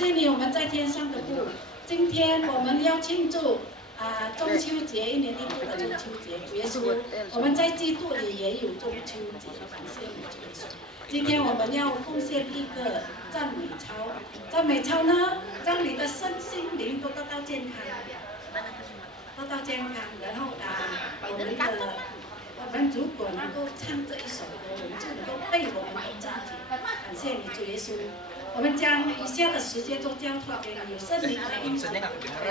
谢你，我们在天上的父。今天我们要庆祝中秋节，一年一度的中秋节。耶稣，我们在基督里也有中秋节，感谢你，主耶稣。今天我们要奉献一个赞美操，赞美操呢，让你的身心灵都得到健康，得到健康。然后我们如果能够唱这一首歌，我们就能够背我们的家庭。感谢你，主耶稣。我们将以下的时间都交托给你，有圣灵的应许。感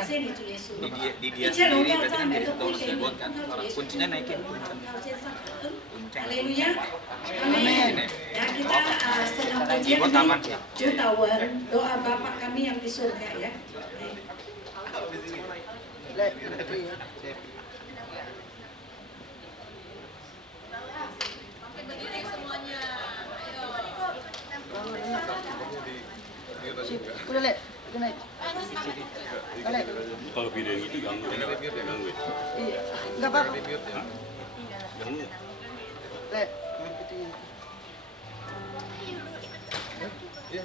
谢你，主耶稣。一切荣耀赞美都归给你，奉靠主耶稣基督的名，靠线上感恩。哈利路亚，阿门。Ya kita sedang ujian ini jutawan doa Bapak kami yang di surga ya. Udah Le, udah naik. Le. Kalau video itu ganggu. Iya, nggak apa-apa. Ganggu. Le. Iya.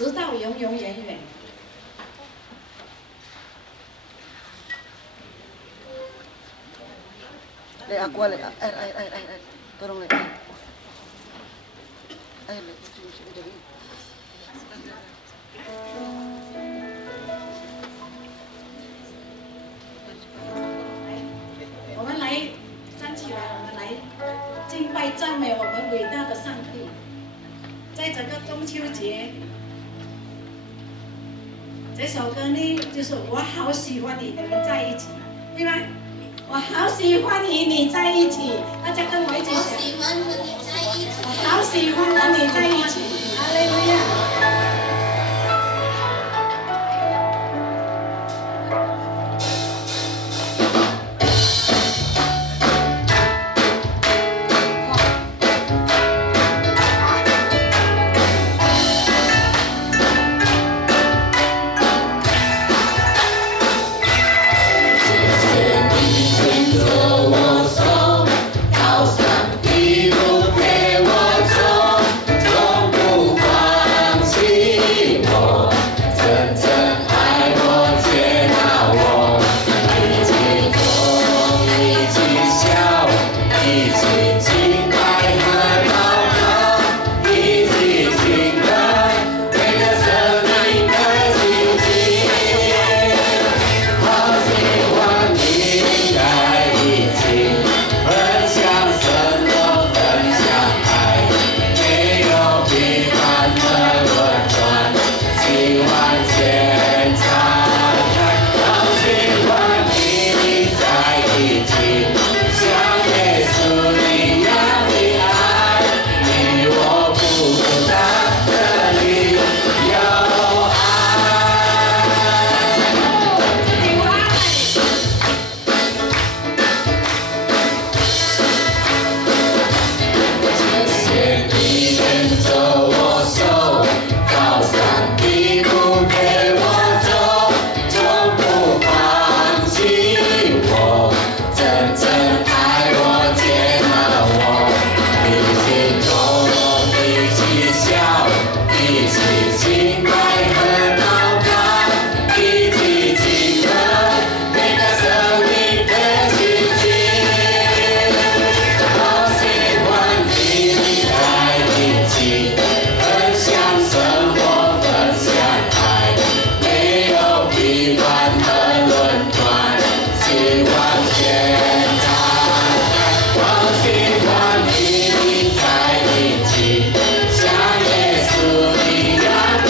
直到永永远远。Le, aqua, le, air, tolong le. Air, le, sini jadi. 秋节，这首歌呢，就是我好喜欢你们在一起，对吗？我好喜欢与你在一起，大家跟我一起我想。喜欢和你在一起。我好喜欢和你在一起，哈利路亚。像耶稣一样。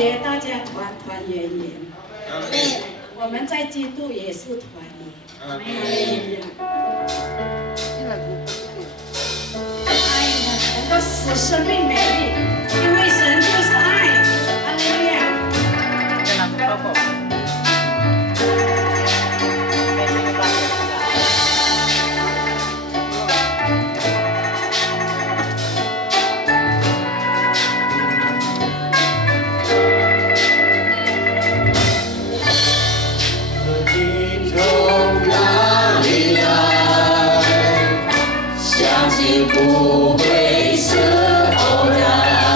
节大家团团圆圆。阿门。我们在基督也是团圆。阿门。 Ini lagu. 爱呢能够使生命美丽，因为神就是爱。哈利路亚。 你从哪里来？相信不会是偶然。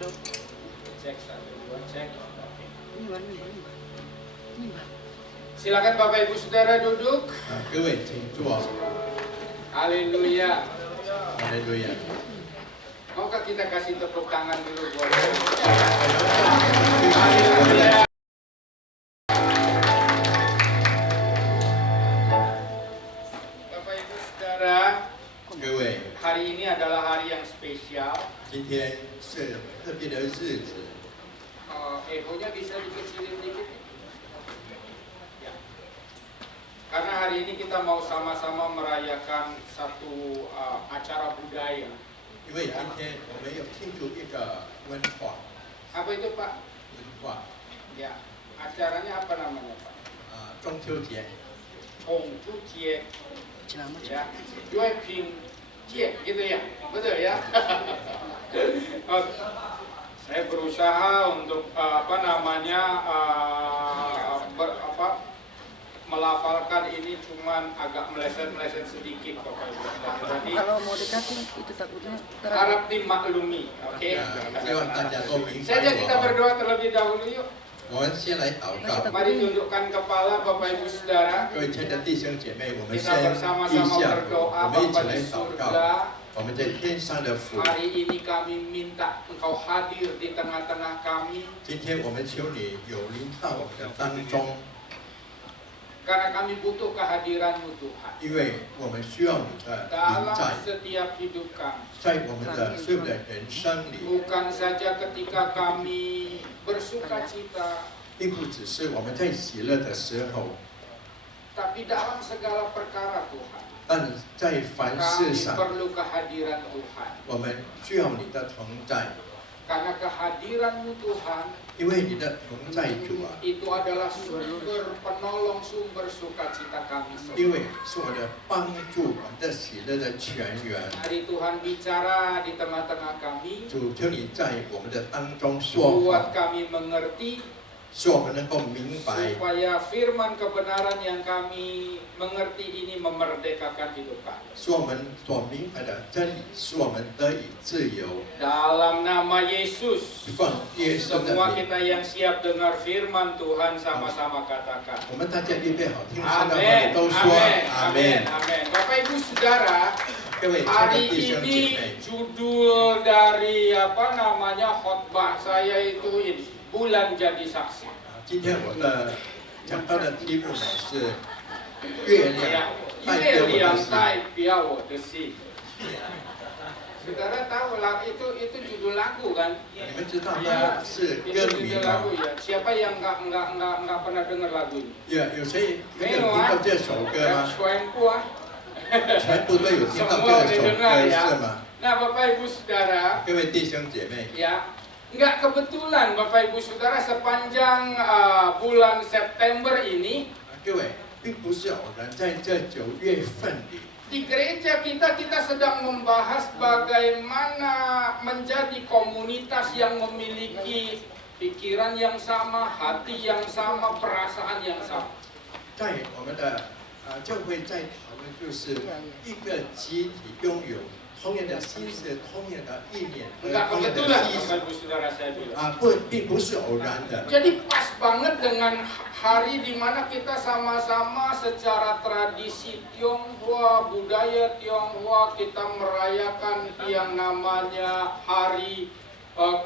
Cek 1, 2, cek. Ini Wan, ini Wan. Silakan Bapak Ibu Saudara duduk. 各位请坐， Haleluya. 哈利路亚。 Maukah kita kasih tepuk tangan dulu buat Bapak Ibu Saudara, 各位， hari ini adalah hari yang spesial. 今天是特别的日子， Ehonya bisa dikecilin dikit. Ya. Karena hari ini kita mau sama-sama merayakan satu acara budaya. 因为今天我们要庆祝一个文化， Apa itu Pak? 文化 Ya, acaranya apa namanya Pak? 中秋节， Hongjuejie, Ceramah. ya, Yueping Jie, gitu ya, betul ya. Saya berusaha untuk melafalkan ini cuman agak meleset-meleset sedikit Bapak Ibu. Jadi Kalau mau dekatin itu takutnya harap dimaklumi, oke? 希望大家都明白 Saja kita 我。 berdoa terlebih dahulu yuk. 我们先来祷告， Mari tundukkan kepala Bapak Ibu Saudara. 各位亲爱的弟兄姐妹，我们 Kita 先 bersama-sama 低下 berdoa 我们一起 Bapa 来 di 祷告。 surga. 我们在天上的父， Hari ini kami minta Engkau hadir di tengah-tengah kami. 今天我们求你有临到我们的当中， Karena kami butuh kehadiran-Mu Tuhan. 因为我们需要你的临 Dalam 在， setiap hidup kami. 在我们的所有的人生里， Bukan saja ketika kami bersuka cita, 并不只是我们在喜乐的时候， tapi dalam segala perkara Tuhan. 但在凡事 Kami 上， perlu kehadiran Tuhan. 我们需要你的同在， Karena kehadiran-Mu Tuhan 因为你的同在主啊， itu adalah sumber penolong, sumber sukacita kami 因 semua. 为是我的帮助，我们的喜乐的泉源。 Hari Tuhan bicara di tengah-tengah kami, 主，求你在我们的当中说 buat 话， kami mengerti, 使我们能够明白， supaya firman kebenaran yang kami mengerti ini memerdekakan hidup kami. 使我们所明白的真理，使我们得以自由。 Dalam nama Yesus, 奉耶稣的 semua 名， kita yang siap dengar firman Tuhan sama-sama katakan. 我们大家预备好听神的话 Amin, 的都说 amin, 阿 amin, 门。 amin. Bapak Ibu Saudara, 各位亲爱的 hari 弟兄姐 ini 妹， judul dari khotbah saya itu ini, Bulan Jadi Saksi. 今天我的讲到的题目呢是月 Ya, 亮带给我 Yue 的 Liang 是 Tai Pia Wo De Si. Saudara tahu lah itu judul lagu kan? 你们知道 Ya, 吗？是 itu 歌名 judul 吗 lagu？ya. Siapa yang nggak pernah dengar lagu ini? 有谁有 没 听 有啊？ 到这首歌吗？ Cuenku ah. 全部都有听到 Semua 这首 dengar 歌 ya. 是吗？ Nah, Bapak Ibu Saudara, 各位弟兄姐妹， ya, nggak kebetulan Bapak Ibu Saudara sepanjang bulan September ini 各位并不是偶然，在这9月份里， di gereja kita sedang membahas bagaimana menjadi komunitas yang memiliki pikiran yang sama, hati yang sama, perasaan yang sama. 在我们的教会在讨论，就是一个集体拥有同样的心思、同样的意念和 Nggak 同样的 kebetulan 意 Bapak 思 Ibu Saudara saya bilang. 并不是偶然的。 Jadi pas banget dengan hari di mana kita sama-sama secara tradisi Tionghoa, budaya Tionghoa kita merayakan yang namanya hari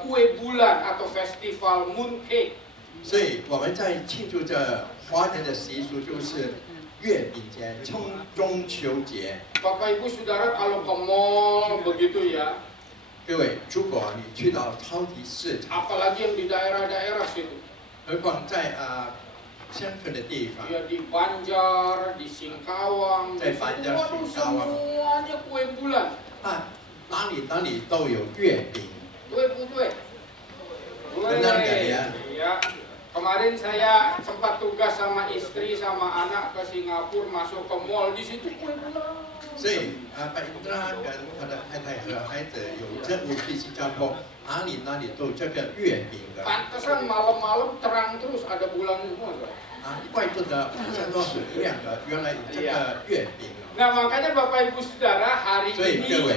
kue bulan atau festival mooncake. 所以我们在庆祝着华人的习俗，就是月饼节、中秋节。 Bapak Ibu Saudara kalau ke mall begitu ya, 各位，如果你去到超级市场， apalagi yang di daerah-daerah situ, 何况在乡村的地方， ya di Banjar, di Singkawang, Di di situ, Banjar, waduh, Singkawang. semuanya kue bulan, 哪里都有月饼。 kue. Benar nggak ya? Ya. Kemarin saya sempat tugas sama istri sama anak ke Singapura, masuk ke mall, di situ kue bulan. 所以白英拉跟他的太太和孩子有任务去新加坡，哪里都有这个月饼的。 Pantesan malam-malam terang terus ada bulan semua. 怪不得晚上都很亮的，原来有这个月饼。 Nah makanya Bapak Ibu Saudara hari 所以各 ini 位，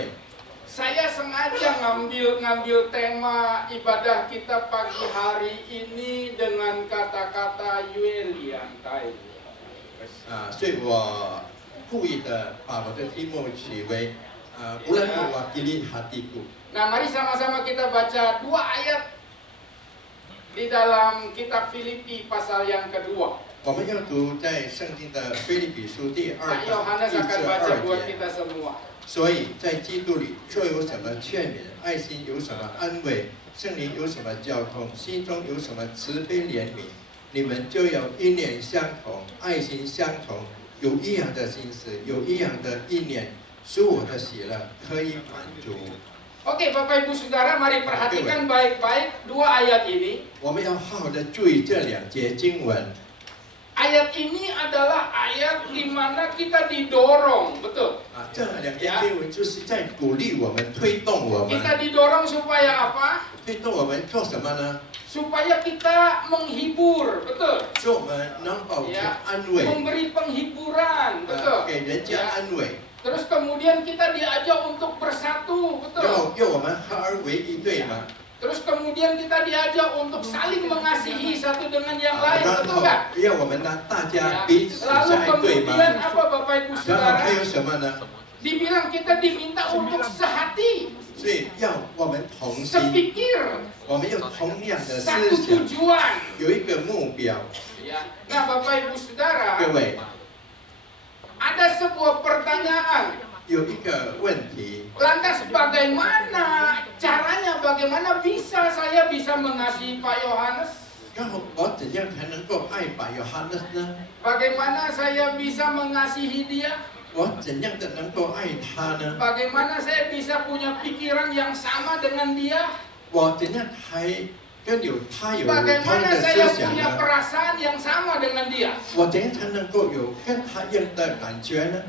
Saya sengaja ngambil tema ibadah kita pagi hari ini dengan kata-kata Yuelian Tai. 所以我故意的把我的题目取为Bulan mewakili hatiku. Nah, mari sama-sama kita baca 2 ayat di dalam kitab Filipi pasal yang kedua. 我们要读在圣经的腓立比书第2 Pak 章 Yohanes 1 akan 至 baca 2 buat 节。 kita semua. 所以在基督里，若有什么劝勉，爱心有什么安慰，圣灵有什么交通，心中有什么慈悲怜悯，你们就要意念相同，爱心相同，有一样的心思，有一样的意念，使我的喜乐可以满足。 Oke, Bapak Ibu Saudara, mari perhatikan baik-baik 2 ayat ini. 我们要好好的注意这2节经文。 Ayat ini adalah ayat di mana kita didorong, betul? 这2节经文就是在鼓励我们、推动我们。 Kita didorong supaya apa? 推动我们做什么呢？ Supaya kita menghibur, betul? 使我们能够去安慰， Memberi penghiburan, betul? 给人家安慰。 Terus kemudian kita diajak untuk bersatu, betul? 要我们合而为一，对吗？ Terus kemudian kita diajak untuk saling mengasihi satu dengan yang lain, 然 betul 后 nggak? 要我们呢，大 Ya. 家彼此 Lalu 相爱，对吗？ kemudian apa Bapak Ibu 然后 Saudara? 还有什么呢？ Dibilang kita diminta untuk sehati, 所以要我们同心， sepikir, 我们有同样的 satu 思想， tujuan. 有一个目标。 Ya. Nah, Bapak Ibu Saudara, 各位， ada sebuah pertanyaan. 有一个问题， Lantas bagaimana caranya? Bagaimana saya bisa mengasihi Pak Yohanes? 然后我怎样才能够爱把约翰呢？ Bagaimana saya bisa mengasihi dia? 我怎样的能够爱他呢？ Bagaimana saya bisa punya pikiran yang sama dengan dia? 我怎样才跟他有同 Bagaimana 的 saya 思想 punya 呢？ perasaan yang sama dengan dia? 我怎样才能够有跟他一样的感觉呢？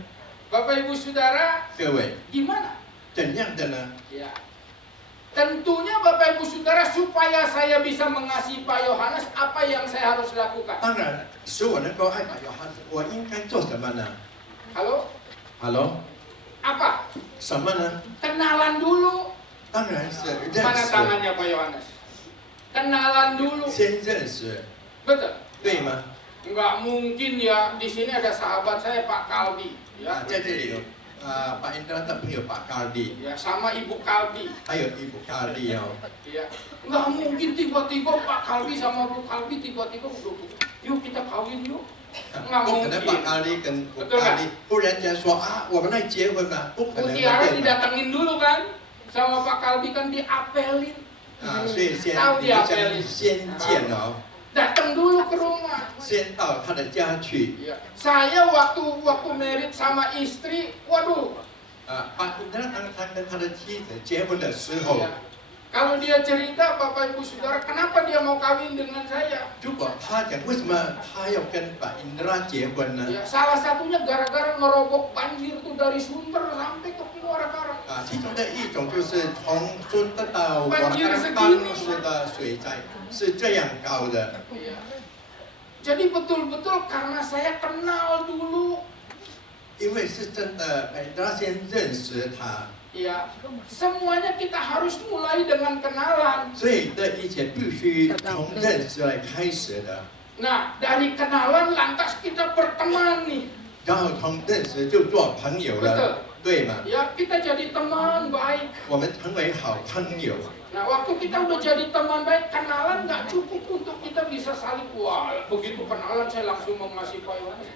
Bapak Ibu Saudara, 各位， gimana? 怎样的呢？ Ya. Tentunya Bapak Ibu Saudara, supaya saya bisa mengasihi Pak Yohanes, apa yang saya harus lakukan? 当然，使我能够爱把约翰，我应该做什么呢 Halo? ？Hello， Apa? 什么呢？ Kenalan dulu. 当然是认 Mana 识， tangannya Pak Yohanes? Kenalan dulu. 先认识， Betul? 对吗？ Nggak mungkin ya, di sini ada sahabat saya Pak Kalbi. 啊， Ya, 在这里有把 Indra 的朋友把咖喱， ya sama Ibu Kalbi. 还有一部咖喱哦。 Ya. Nggak mungkin tiba-tiba Pak Kalbi sama Bu Kalbi tiba-tiba udah, yuk kita kawin yuk. Nggak 不可能把 mungkin. 咖喱跟不咖喱，忽然间说啊，我们来结婚了，不可能的 Mutiara 对吗？ didatengin dulu kan, sama Pak Kalbi kan diapelin. 啊，所以先 Tahu 你 dia 们 apelin. 先见哦， Datang dulu ke rumah. 先到他的家去。 Ya. Saya waktu married sama istri, waduh. 啊，把当他跟他的妻子结婚的时候， Ya. Kalau dia cerita, Bapak Ibu Saudara, kenapa dia mau kawin dengan saya? 如果他讲为什么他要跟把 Indra 结婚呢？ Ya, salah satunya gara-gara ngerobok banjir tuh dari Sunter sampai ke Muara Karang. 啊，其中的一种就是从孙德到瓦banjir 当 segini 时的水灾是这样高的。 Ya. Jadi betul-betul karena saya kenal dulu. 因为是真的，Indra 先认识他， Ya, semuanya kita harus mulai dengan kenalan. 所以这一切必须从认识来开始的。 Nah, dari kenalan lantas kita berteman nih. 然后从认识就做朋友了，对吗？ Ya, kita jadi teman baik. 我们成为好朋友。 Nah, waktu kita udah jadi teman baik, kenalan nggak cukup untuk kita bisa saling, wah, begitu kenalan saya langsung mengasihi Pak Yohanes.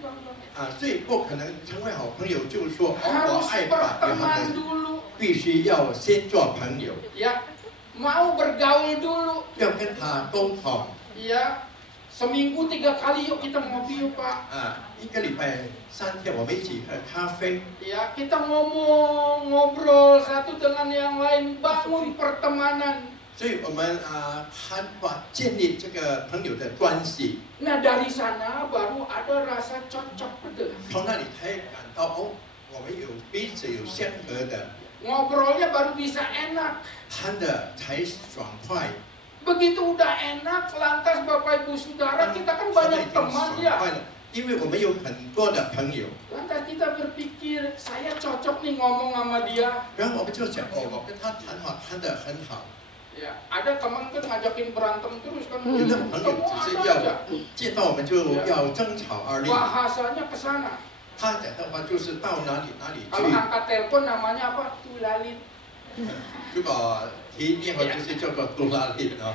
啊，所以不可能成为好朋友就说哦，我 Harus 爱把约翰 berteman 的， dulu. 必须要先做朋友， Ya, mau bergaul dulu. 要跟他沟通。 Ya, seminggu 3 kali yuk kita ngopi yuk Pak. 啊，一个礼拜3天我们一起喝咖啡， Ya, kita ngomong, ngobrol satu dengan yang lain, bangun pertemanan. 所以我们建立这个朋友的关系， Nah, dari sana baru ada rasa cocok, betul. 从那里才感到哦，我们有彼此有相合的， Ngobrolnya baru bisa enak. 谈的才爽快。 Begitu udah enak, lantas Bapak Ibu Saudara, kita kan 现在已 banyak 经 teman 爽 ya. 快了，因为我们有很多的朋友， Lantas kita berpikir, saya cocok nih ngomong sama dia. 然后我们就想，哦，我跟他谈话谈得很好。 Ya, ada teman kan ngajakin berantem terus kan. 有的朋友只是 Ada aja. 要见到我们就要争吵而已。 Bahasanya ke sana. 他讲的话就是到哪里哪里 Kalau 去。 angkat telepon namanya apa? Tulalit. 如果提电话就是叫做杜拉利啊，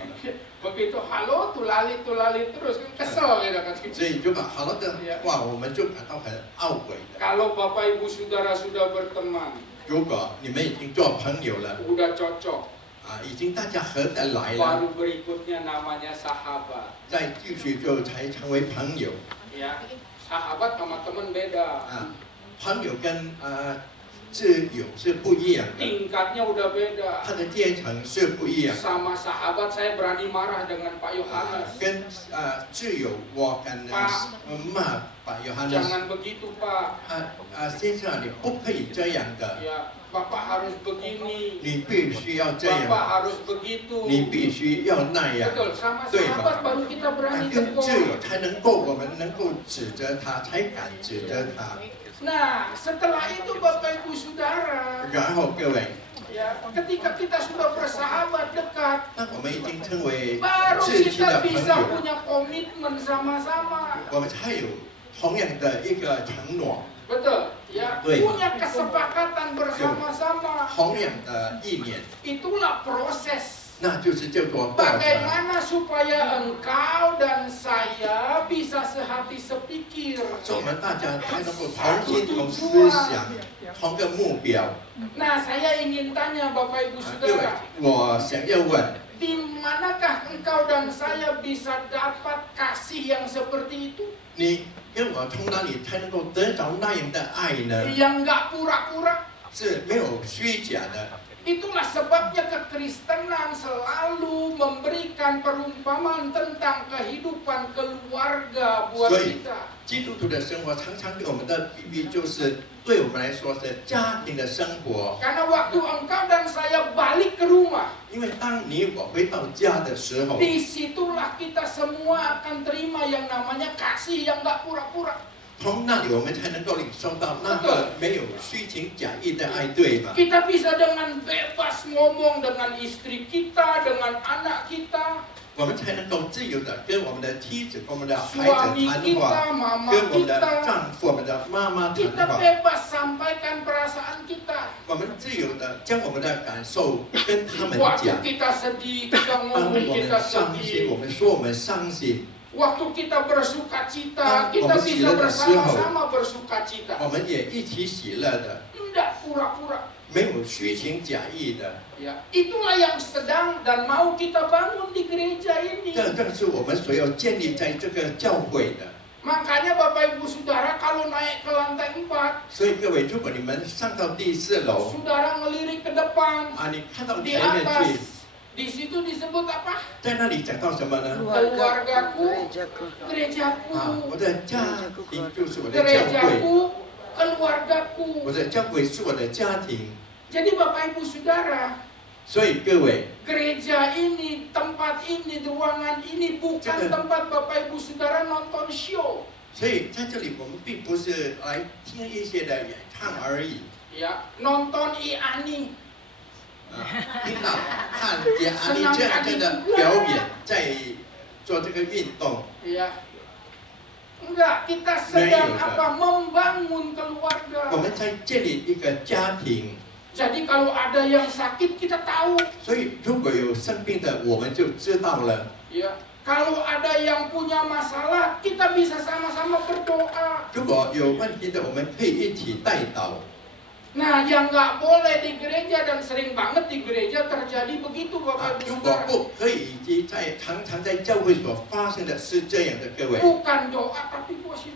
Begitu halo tulalit terus kan kesel gitu kan. 所以如果好了的话，我们就感到很懊悔的。 Kalau Bapak Ibu Saudara sudah berteman, 如果你们已经做朋友了 udah cocok, 啊，已经大家合得来了， baru berikutnya namanya sahabat. 再继续就才成为朋友 Ya, sahabat sama teman beda. 啊。朋友跟挚友是不一样的， Tingkatnya udah beda. 他的阶层是不一样。 Sama sahabat saya berani marah dengan Pak Yohanes. 跟挚友，我敢骂把约翰 Jangan begitu Pak. 先生，你不可以这样的， Ya, Bapak harus begini. 你必须要这 Bapak 样， harus begitu. 你必须要那样。 Betul, sama Betul, sahabat Pak. baru kita berani 跟挚 tegur. 友才能够，我们能够指责他，才敢指责他。 Nah, setelah itu Bapak Ibu Saudara, 然后各位， ya, ketika kita sudah bersahabat dekat, 当我们已经成为 baru 至亲的 kita 朋 bisa 友， punya komitmen sama-sama. 我们才有同样的一个承诺， Betul, ya, Betul. punya kesepakatan bersama-sama. 同样的意念， Itulah proses. 那就是叫做过程。 Bagaimana supaya engkau dan saya bisa sehati sepikir. 所以我们大家才能够同心同思想，同个目标。 Nah, saya ingin tanya Bapak Ibu 各位 Saudara, 我想要问， di manakah engkau dan saya bisa dapat kasih yang seperti itu? 你跟我从哪里才能够得着那样的爱呢？ Yang nggak pura-pura. 是没有虚假的。 Itulah sebabnya kekristenan selalu memberikan perumpamaan tentang kehidupan keluarga buat 所以 kita. 基督徒的生活常常给我们的比喻就是对我们来说是家庭的生活。 Karena waktu engkau dan saya balik ke rumah, 因为当你我回到家的时候， disitulah kita semua akan terima yang namanya kasih yang nggak pura-pura. 从那里我们才能够领受到那个没有虚情假意的爱，对吗？ Kita bisa dengan bebas ngomong dengan istri kita, dengan anak kita, 我们才能够自由的跟我们的妻子、跟我们的孩子 suami 谈 kita, 话， mama 跟我们的 kita. 丈夫、我们的妈妈 Kita 谈话。 bebas sampaikan perasaan kita. 我们自由的将我们的感受跟他们 Waktu 讲。 kita sedih, kita 当 ngomong 我 kita 们伤心， sedih. 我们说我们伤心， Waktu kita bersuka cita, Tang, kita om bisa sila dah bersama-sama bersuka cita. 我们也一起喜乐的， Tidak pura-pura. 没有虚情假意的。 Ya, itulah yang sedang dan mau kita bangun di gereja ini. 这正是我们所要建立在这个教会的。 Makanya Bapak Ibu Saudara kalau naik ke lantai 4, 所以各位，如果你们上到第4楼 Saudara ngelirik ke depan, 啊，你看到 di 前面去， atas, di situ disebut apa? 在那里讲到什么呢？ Keluargaku, gerejaku. 啊， gerejaku, 我的家庭就是我的教会， gerejaku, keluargaku. 我的教会是我的家庭。 Jadi Bapak Ibu Saudara, 所以各位， gereja ini, tempat ini, ruangan ini bukan Jangan. tempat Bapak Ibu Saudara nonton show. 所以在这里我们并不是来听一些的演唱而已。 Ya, nonton Iani. 啊，听到看见安利这样的表演，在做这个运动， Ya. Enggak, kita sedang Enggak. apa? Membangun keluarga. 我们在建立一个家庭。 Jadi kalau ada yang sakit kita tahu. 所以如果有生病的，我们就知道了。 Ya. Kalau ada yang punya masalah, kita bisa sama-sama berdoa. 如果有问题的，我们可以一起代祷。 Nah, yang nggak boleh di gereja dan sering banget di gereja terjadi begitu 啊 Bapak， Ibu 如果 Saudara. 不可以以及在常常在教会所发生的是这样的，各位， Bukan doa tapi gosip.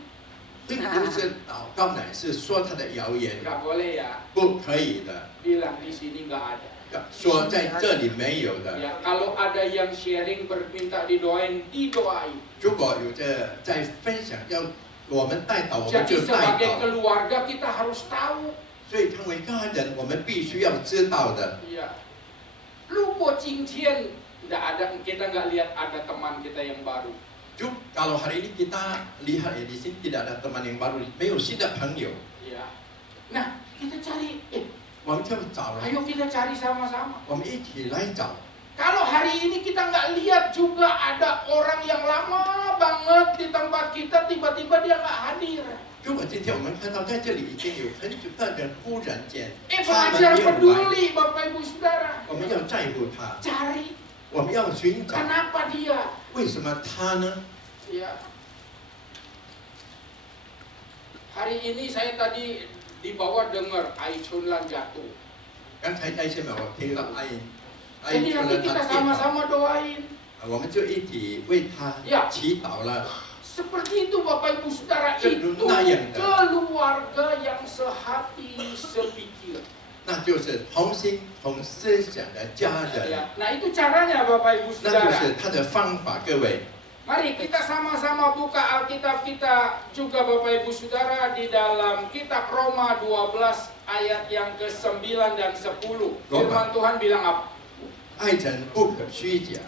并不是祷告，乃是说他的谣言， Nggak boleh ya. 不可以的。 Bilang di sini nggak ada. 说在这里没有的。 Ya, kalau ada yang sharing berminta didoain, didoain. 如果有这在分享要我们代祷，我们 Jadi 就代 sebagai 祷。 keluarga kita harus tahu. 所以成为家人，我们必须要知道的。 Ya. Lu kok cincin nggak ada, kita nggak lihat ada teman kita yang baru. 就kalau hari ini kita lihat ya di sini tidak ada teman yang baru, 没有新的朋友， Ya. Nah, kita cari, 我们就找了， ayo kita cari sama-sama. 我们一起来找。 Kalau hari ini kita nggak lihat juga ada orang yang lama banget di tempat kita, tiba-tiba dia nggak hadir. 如果今天我们看到在这里已经有很久的人忽然间，他们 Pengajar 没有来， peduli Bapak Ibu Saudara. 我们要在乎他， Cari 我们要寻找， kenapa dia. 为什么他呢？ Ya. Hari ini saya tadi di bawah dengar Ai Chunlan jatuh. 刚才在下面我听到爱 Jadi 说 nanti 了 kita 他跌倒， sama-sama doain. 我们就一起为他 Ya. 祈祷了。 Seperti itu Bapak Ibu Saudara, itu keluarga yang sehati sepikir. 那就是同心同思想的家人， Ya. Nah itu caranya Bapak Ibu 那就 Saudara. 是他的方法。各位， Mari kita sama-sama buka Alkitab kita juga Bapak Ibu Saudara di dalam kitab Roma 12 ayat yang ke-9 dan 10. Firman Tuhan bilang apa? 爱人不可虚假，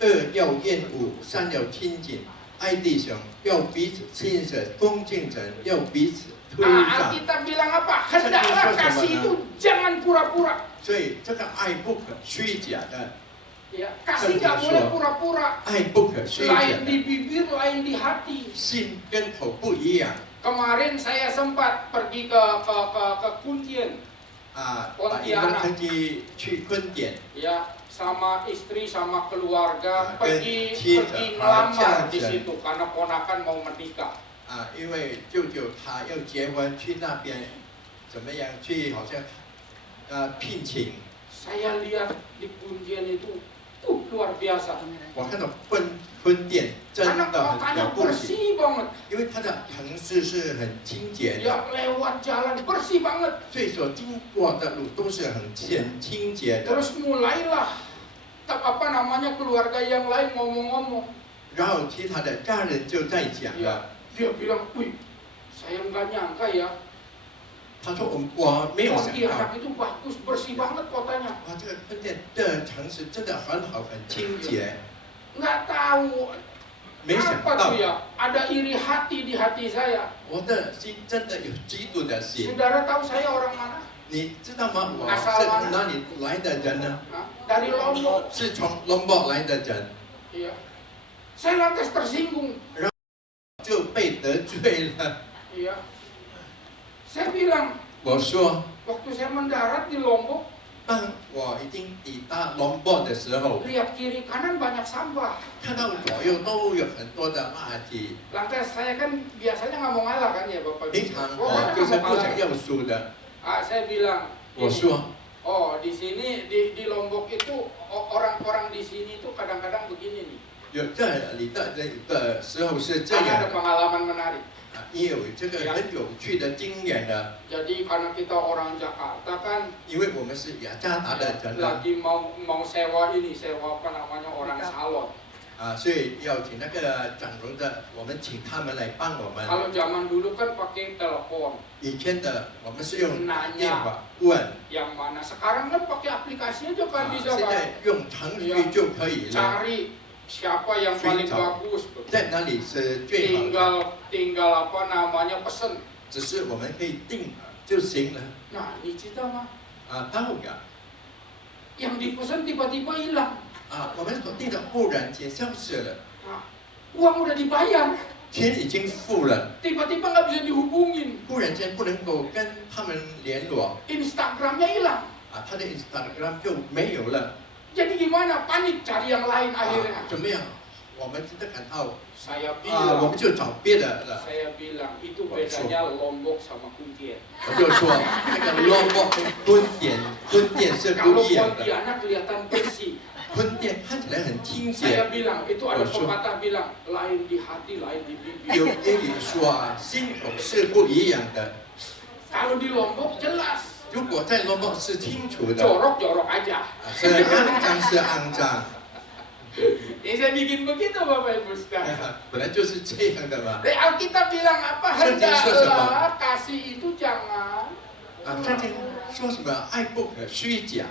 恶要厌恶，善要亲近，爱弟兄要彼此亲热，恭敬人要彼此推让。 Alkitab bilang apa? Hendaklah kasih itu jangan pura-pura. 所以这个爱不可虚假的， Ya, kasih nggak boleh pura-pura. 爱不可虚假 Lain di 的， bibir, lain di hati. 心跟口不一样 Kemarin saya sempat pergi ke Kuntian, 啊。把你们曾经去昆典， ya, sama istri sama keluarga pergi Kita ngelamar di Raja. situ karena ponakan mau menikah. 啊，因为舅舅他要结婚，去那边怎么样？去好像聘请。 Saya lihat di Kuntian itu, luar biasa. 我看到婚店真 Karena 的很 kotanya 了不起， bersih banget. 因为它的城市是很清洁的， Ya, lewat jalan bersih banget. 所以所经过的路都是很清洁的。 Terus mulailah keluarga yang lain ngomong-ngomong. 然后其他的家人就在讲 Ya, 了， dia bilang, wih, saya nggak nyangka ya. 他说我没有想 Pontianak 到， itu bagus, bersih banget kotanya. 哇，这个婚店的城市真的很好，很清洁。 Nggak tahu 没想 apa 到 tuh ya, ada iri hati di hati saya. 我的心真的有嫉妒的心。 Saudara tahu saya orang mana? 你知道吗？我是从哪里来的人呢？ Hah? Dari Lombok. 是从龙堡来的人， Iya. Saya lantas tersinggung. 就被得罪了。 Iya. Saya bilang, 我说， waktu saya mendarat di Lombok, 当我已经抵达龙堡的时候， lihat kiri kanan banyak sampah. 看到左右都有很多的垃圾。 Lantas saya kan biasanya nggak mau ngalah kan ya Bapak 平 Ibu. 常 Pokoknya 我就是 nggak 不 mau 想 ngalah. 要输的。 Saya bilang, 我说， oh di sini di Lombok itu orang-orang di sini tuh kadang-kadang begini nih. 有这里的时候是这 Saya 样 ada 的， pengalaman menarik. 也有这个很有趣的经验的， Jadi karena kita orang Jakarta kan 因为我们是雅加达的人呢， lagi mau sewa apa namanya orang salon. 所以要请那个整容的，我们请他们来帮我们。 Kalau zaman dulu kan pakai telepon 以前的我们是用电话问， yang mana. Sekarang kan pakai aplikasi aja kan 现 bisa kan. 在用程序就可以了。 Cari siapa yang paling bagus. 在哪里是最好的？ Tinggal apa namanya pesen. 只是我们可以定就行了。 Nah, ini cerita mah tahu nggak？ yang dipesan tiba-tiba hilang. 我们所定的忽然间消失了， Nah, uang udah dibayar, 钱已经付了， tiba-tiba nggak bisa dihubungin. 忽然间不能够跟他们联络， Instagramnya hilang. 他的 Instagram 就没有了。 Jadi gimana? Panik cari yang lain akhirnya. 怎么样？我们真的感到 Saya 我 bilang, 们就找别的了。 saya bilang itu bedanya Lombok sama Kuntian. 我就说那个 Lombok 跟婚店是 Kalau 不一样的， Pontianak kelihatan bersih. 婚店看起来很清 Saya 洁。 bilang itu ada Bersih. pepatah bilang lain di hati, lain di bibir. 有谚语说心口是不一样的。 Kalau di Lombok jelas, 如果在 Lombok 是清楚的， jorok-jorok aja. 是肮脏是肮脏， Ya saya bikin begitu Bapak Ibu Saudara. 本来就是这样的嘛。 Alkitab bilang apa? Hendaklah kasih itu jangan. 圣经说什么？爱不可虚假，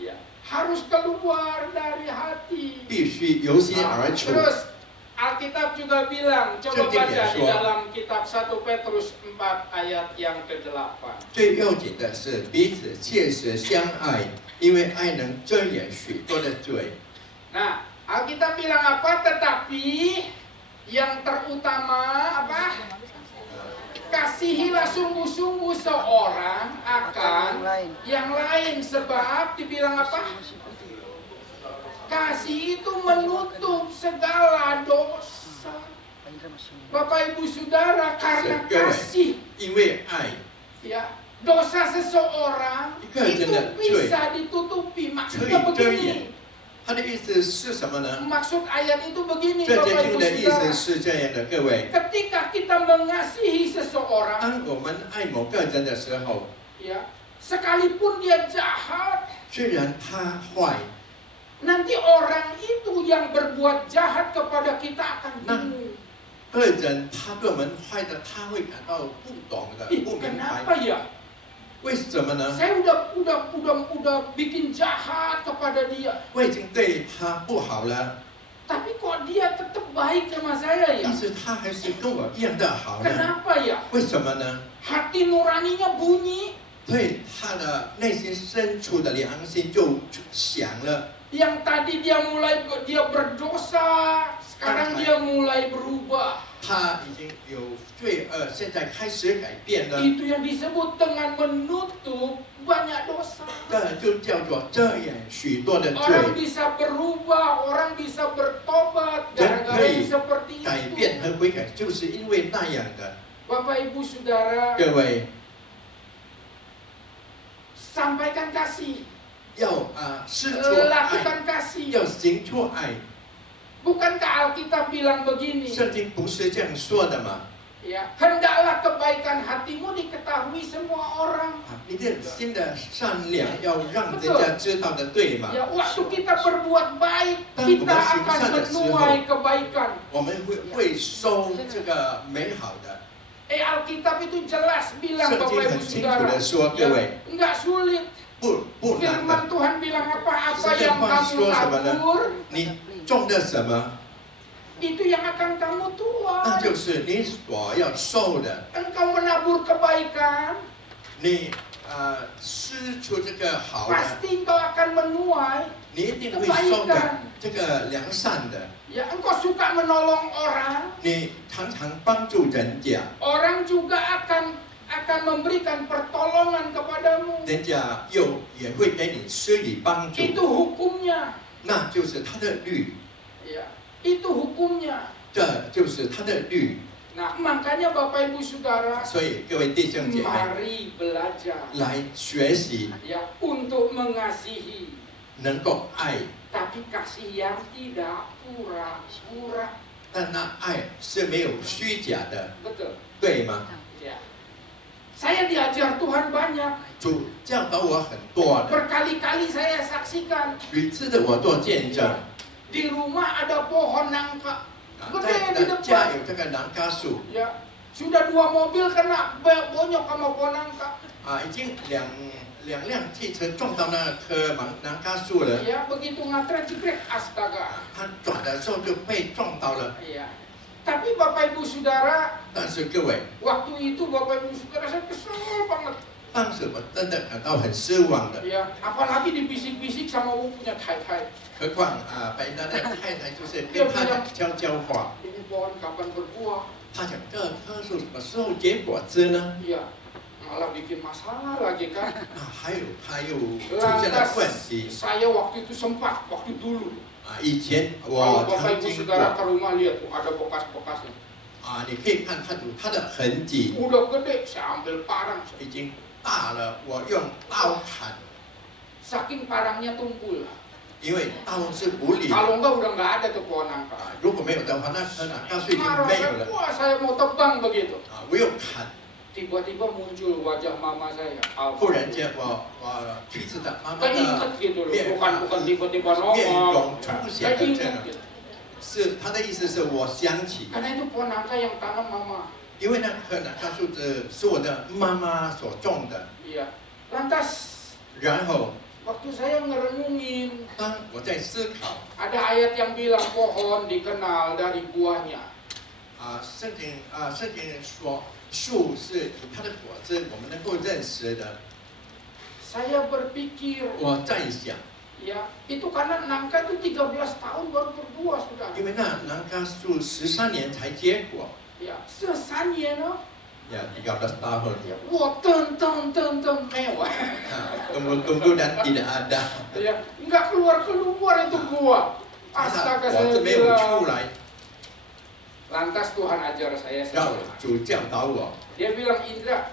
Ya, harus keluar dari hati. 必须由心而出。 Terus Alkitab juga bilang, coba Sedikit baca di suara. dalam kitab 1 Petrus 4 ayat yang ke-8. 最要紧的是彼此切实相爱，因为爱能遮掩许多的罪。 Nah, Alkitab bilang apa? Tetapi yang terutama apa? Kasihilah sungguh-sungguh seorang akan yang lain. Sebab dibilang apa? Kasih itu menutup segala dosa. Bapak Ibu Saudara, karena kasih, 因为爱， ya, dosa seseorang itu bisa ditutupi. 可以 Maksudnya 遮 begini. 掩。他的意思是什么呢？ Maksud ayat itu begini, 这 Bapak 节 Ibu 经的意 Saudara. 思是这样的，各位， Ketika kita mengasihi seseorang, 当我们爱某个人的时候， ya, sekalipun dia jahat, 虽然他坏， nanti orang itu yang berbuat jahat kepada kita akan bingung. 个人他对我们坏的，他会感到不懂的、 Ih, 不明 kenapa 白。 ya? 为什么呢？ Saya udah bikin jahat kepada dia, 我已经对他不好了， tapi kok dia tetap baik sama saya ya? 但是他还是跟我一样的好呢？ Kenapa ya? 为什么呢？ Hati nuraninya bunyi, 对他的内心深处的良心就响了。 yang tadi dia berdosa, sekarang dia mulai berubah. 他已经有罪恶，现在开始改变了。 Itu yang disebut dengan menutup banyak dosa. 这就叫做遮掩许多的 Orang 罪， bisa berubah, orang bisa bertobat gara-gara yang seperti 改 itu. 变和悔改，就是因为那样的。 Bapak Ibu Saudara, 各位 sampaikan kasih, 要施出爱， lakukan kasih. 要行出爱。 Bukankah Alkitab bilang begini? 圣经不是这样说的吗？ Ya, hendaklah kebaikan hatimu diketahui semua orang. 你的心的善良要让人家知道的，对吗？ Ya, waktu kita berbuat baik, kita akan menuai kebaikan. 我们会收这个美好的。 Alkitab itu jelas bilang 圣 Bapak 经 Ibu 很清楚 Saudara, 的说，各位 enggak sulit. 不难 Firman 的。 Tuhan bilang apa? Apa 圣经 yang 话 kamu 说什么呢 tabur, 你种的什么， itu yang akan kamu 那 tuai. 就是你所要受的。 Engkau menabur kebaikan, 你施出这个好的， pasti engkau akan menuai. 你一定会收的这个良善的。 Ya, engkau suka menolong orang, 你常常帮助人家， orang juga akan memberikan pertolongan kepadamu. 人家也会给你施以帮助， Itu hukumnya. 那就是他的律， Ya, itu hukumnya. 这就是他的律。 Nah, makanya Bapak Ibu Saudara, 所以各位弟兄姐妹， mari belajar 来学习， ya untuk mengasihi, 能够爱， tapi kasih yang tidak pura-pura. 但那爱是没有虚假的， Betul. 对吗？ Ya. Saya diajar Tuhan banyak. 主教导我很多的， Berkali-kali saya saksikan 屡次的我做见证。 di rumah ada pohon nangka. 在 Gede di 家 depan. 有这个南瓜树 Ya. Sudah 2 mobil kena bonyok sama pohon nangka. 已经两辆汽车撞到那棵南瓜树了。 Ya, begitu ngatret jegrek, astaga. 他转的时候就被撞到了。 Ya. Tapi Bapak Ibu Saudara, 但是各位， waktu itu Bapak Ibu Saudara saya kesel banget. 当时我真的感到很失望的。 Ya, apalagi dibisik-bisik sama我punya太太. 何况白丹的太太就是跟他讲悄悄话， Ini pohon kapan berbuah? 他讲这棵树什么时候结果子呢？ Ya, malah bikin masalah lagi kan. 还有他又出现了问 Lantas 题 saya waktu itu sempat, waktu dulu. 以前 Kalau 我 Bapak 曾 Ibu 经 Saudara 过 ke rumah lihat tuh ada bekas-bekasnya. 你可以看它有它的痕迹， Udah gede, saya ambil parang. 已经大了，我用刀砍， Saking parangnya tumpul. 因为刀是无理的。 Kalau enggak udah nggak ada tuh pohon nangka. 如果没有的话，那棵南瓜树已经 Marah 没有 saya, 了。 wah saya mau tebang begitu. 我又砍， Tiba-tiba muncul wajah mama saya. 忽然间我妻子的妈妈的 Keinget gitu loh, 面 bukan tiba-tiba 面 nongol. 容出 Saya 现了这 ingat 样， gitu. 是他的意思是我想起， Karena itu pohon nangka yang tanam mama. 因为那棵南瓜树是我的妈妈所种的， Iya. Lantas 然后 Waktu saya ngerenungin, 当我在思考 ada ayat yang bilang pohon dikenal dari buahnya. 圣经说树是以它的果子我们能够认识的。 Saya berpikir, 我在想， ya itu karena nangka itu 13 tahun baru berbuah sudah. 因为那南瓜树13年才结果， Ya, 13 年呢， ya 13 tahun， wah mewah. tunggu dan tidak ada， Ya, nggak keluar itu buah. 它 Astaga 的果子 saya 没有出 bilang. 来， Lantas Tuhan ajar saya 让 sesuatu. 主教导我， Dia bilang, Indra,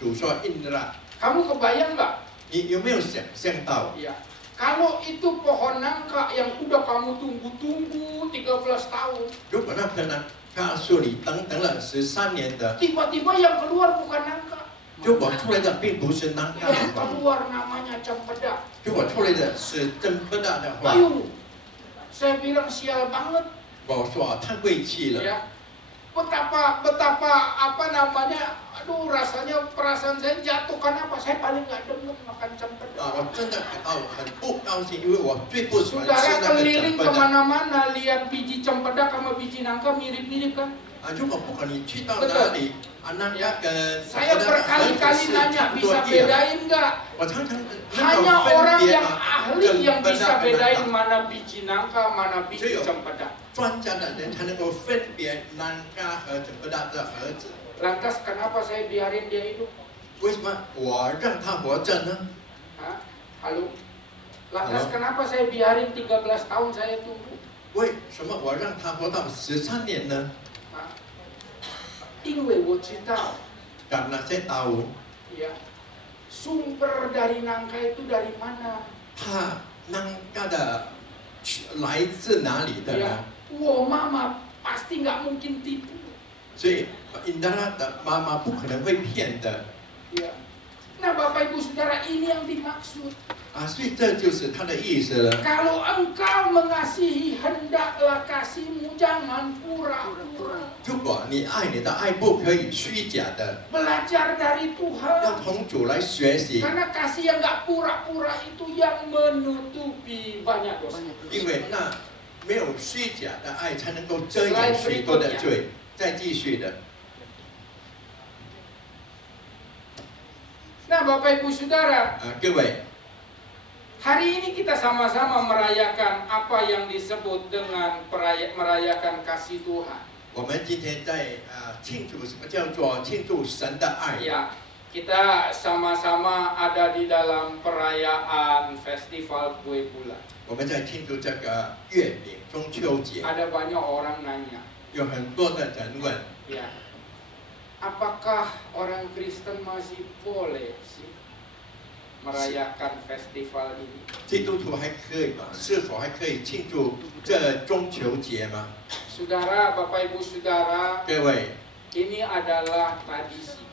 主说印拉， kamu kebayang nggak? 你有没有想象到？ Ya, kalau itu pohon nangka yang udah kamu tunggu-tunggu 13 tahun, 如果那棵南瓜树你等了13年的， tiba-tiba yang keluar bukan nangka, 如果出来的并不是南瓜的 yang 话， keluar namanya cempedak. 如果出来的是真不大的话， Ayo, saya bilang sial banget. 我说太晦气了。 Ya, betapa apa namanya, aduh rasanya perasaan saya jatuh. Kenapa? Saya paling nggak demen makan cempedak. 我真的感到很不高兴，因为我最不喜欢吃 Saudara 那个 keliling 整个的。 kemana-mana lihat biji cempedak sama biji nangka mirip-mirip kan? 如果不管你去到哪里，那个 Saya berkali-kali nanya bisa bedain nggak? 我常常 Hanya orang 分别 yang ahli yang bisa 跟 bedain mana biji nangka, mana biji cempedak. 专家的人才能够分别南瓜和整个大的盒子。 Lantas kenapa saya biarin dia hidup? 为什么我让他活着呢？ Hah? Halo? Lantas Halo? kenapa saya biarin 13 tahun saya tunggu? 为什么我让他活到13年呢？ Hah? 因为我知道 karena saya tahu ya, sumber dari nangka itu dari mana? 他南瓜的来自哪里的 Ya, 呢？ wow mama pasti nggak mungkin tipu. 所以印达拉的妈妈不可能会骗的 Ya. Nah Bapak Ibu Saudara ini yang dimaksud. 所以这就是他的意思了。 Kalau engkau mengasihi hendaklah kasihmu jangan pura-pura. 如果你爱你的爱不可以虚假的， Belajar dari 要 Tuhan. 从主来学习， Karena kasih yang nggak pura-pura itu yang menutupi banyak dosa. 因为那没有虚假的爱才能够遮掩许多的罪。再继续的， Nah Bapak Ibu Saudara, 各位， hari ini kita sama-sama merayakan apa yang disebut dengan merayakan kasih Tuhan. 我们今天在庆祝什么叫做庆祝神的爱？ Ya, kita sama-sama ada di dalam perayaan festival kue bulan. 我们在庆祝这个月饼中秋节， Ada banyak orang nanya, 有很多的人问， ya, apakah orang Kristen masih boleh sih merayakan festival ini? 基督徒还可以吗？是否还可以庆祝这中秋节吗？ Saudara, Bapak Ibu Saudara, 各位， ini adalah tradisi.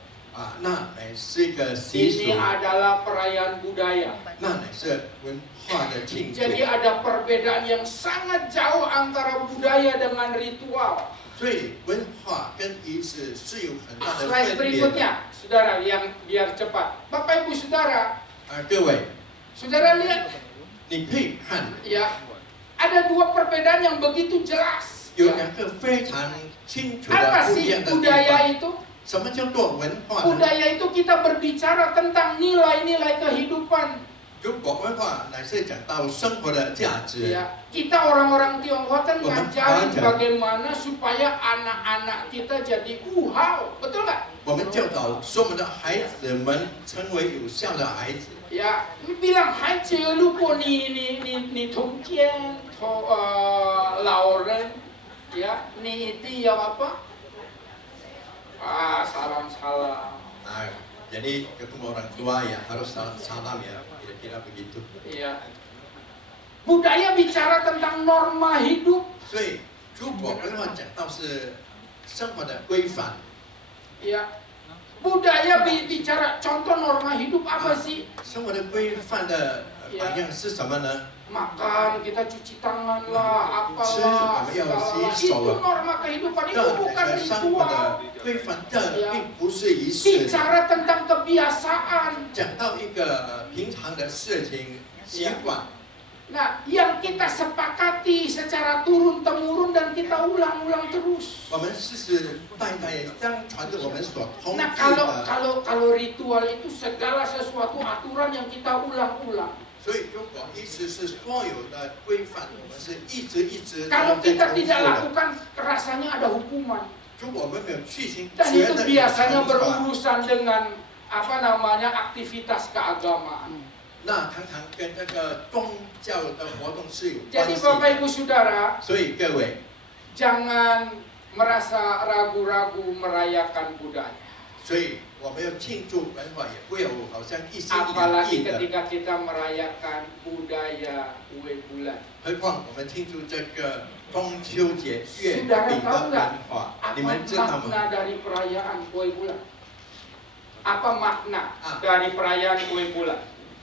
那乃是一个习俗， Ini adalah perayaan budaya. 那乃是文化的庆祝。 Jadi ada perbedaan yang sangat jauh antara budaya dengan ritual. 所以文化跟仪式是有很大的 Slide 分别的。 berikutnya, saudara, yang biar cepat. Bapak Ibu Saudara, 各位， saudara lihat 你可以看 ya, ada dua perbedaan yang begitu jelas. 有 Ya. 两个非常清楚 Apa 的不 sih 一样的地 budaya 方。 itu? 什么叫做文化呢？ Budaya itu kita berbicara tentang nilai-nilai kehidupan. 如果文化乃是讲到生活的价值， Ya, kita orang-orang Tionghoa kan Wah, ngajarin wajar. bagaimana supaya anak-anak kita jadi uhau, betul nggak? 我们教导说我们的孩子们成为有效的孩子。 Ya, ini bilang hai lu po ni Tong Jian, Lauren, ya, ni itu yang apa? Salam-salam. Jadi ketemu orang tua ya harus salam ya, kira-kira begitu. Ya. Budaya bicara tentang norma hidup. 所以如果文化讲到是生活的规范， Ya. Budaya bicara contoh norma hidup apa sih? 生活的规范的榜样是什么呢？ Makan, kita cuci tangan lah, apalah, Iya, segala. sih, Itu norma kehidupan, itu 这 bukan 个生活 ritual. 的规范，这并不是仪式。 Bicara tentang kebiasaan. 讲到一个平常的事情习惯， Nah, yang kita sepakati secara turun-temurun dan kita ulang-ulang terus. 我们世世代代相传着我们所同意 Nah, 的。 kalau ritual itu segala sesuatu aturan yang kita ulang-ulang. 所以，如果意思是所有的规范，我们是一直 Kalau 都在 kita 重复 tidak 的。 lakukan, rasanya ada hukuman. 如果我们没有去行 Dan 觉 itu 得有 biasanya 惩罚， berurusan dengan aktivitas keagamaan. 那常常跟这个宗教的活动是有关 Jadi 系 Bapak 的。 Ibu Saudara, 所以各位， jangan merasa ragu-ragu merayakan budaya. 所以我们要庆祝文化，也不要好像一心两 Apalagi 意的。 ketika kita merayakan budaya kue bulan. 何况我们庆祝这个中秋节月饼 Saudara 的 tahu 文 nggak 化， apa 你们知道吗？ makna dari perayaan kue bulan? Apa makna Ah. dari perayaan kue bulan?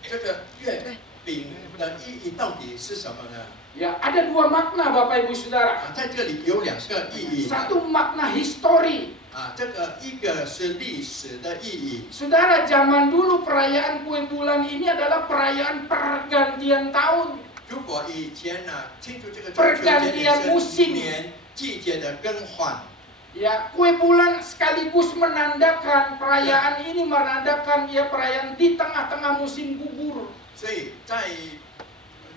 这个月饼的意义到底是什么呢？ Ya, ada dua makna Bapak Ibu Saudara. 在这里有两个意义。 Satu makna histori. 这个一个是历史的意义。 Saudara, zaman dulu perayaan kue bulan ini adalah perayaan pergantian tahun. 如果以前庆祝这个中秋节是一年季节的更换。 Ya, kue bulan sekaligus menandakan perayaan ini menandakan ya perayaan di tengah-tengah musim gugur. 所以在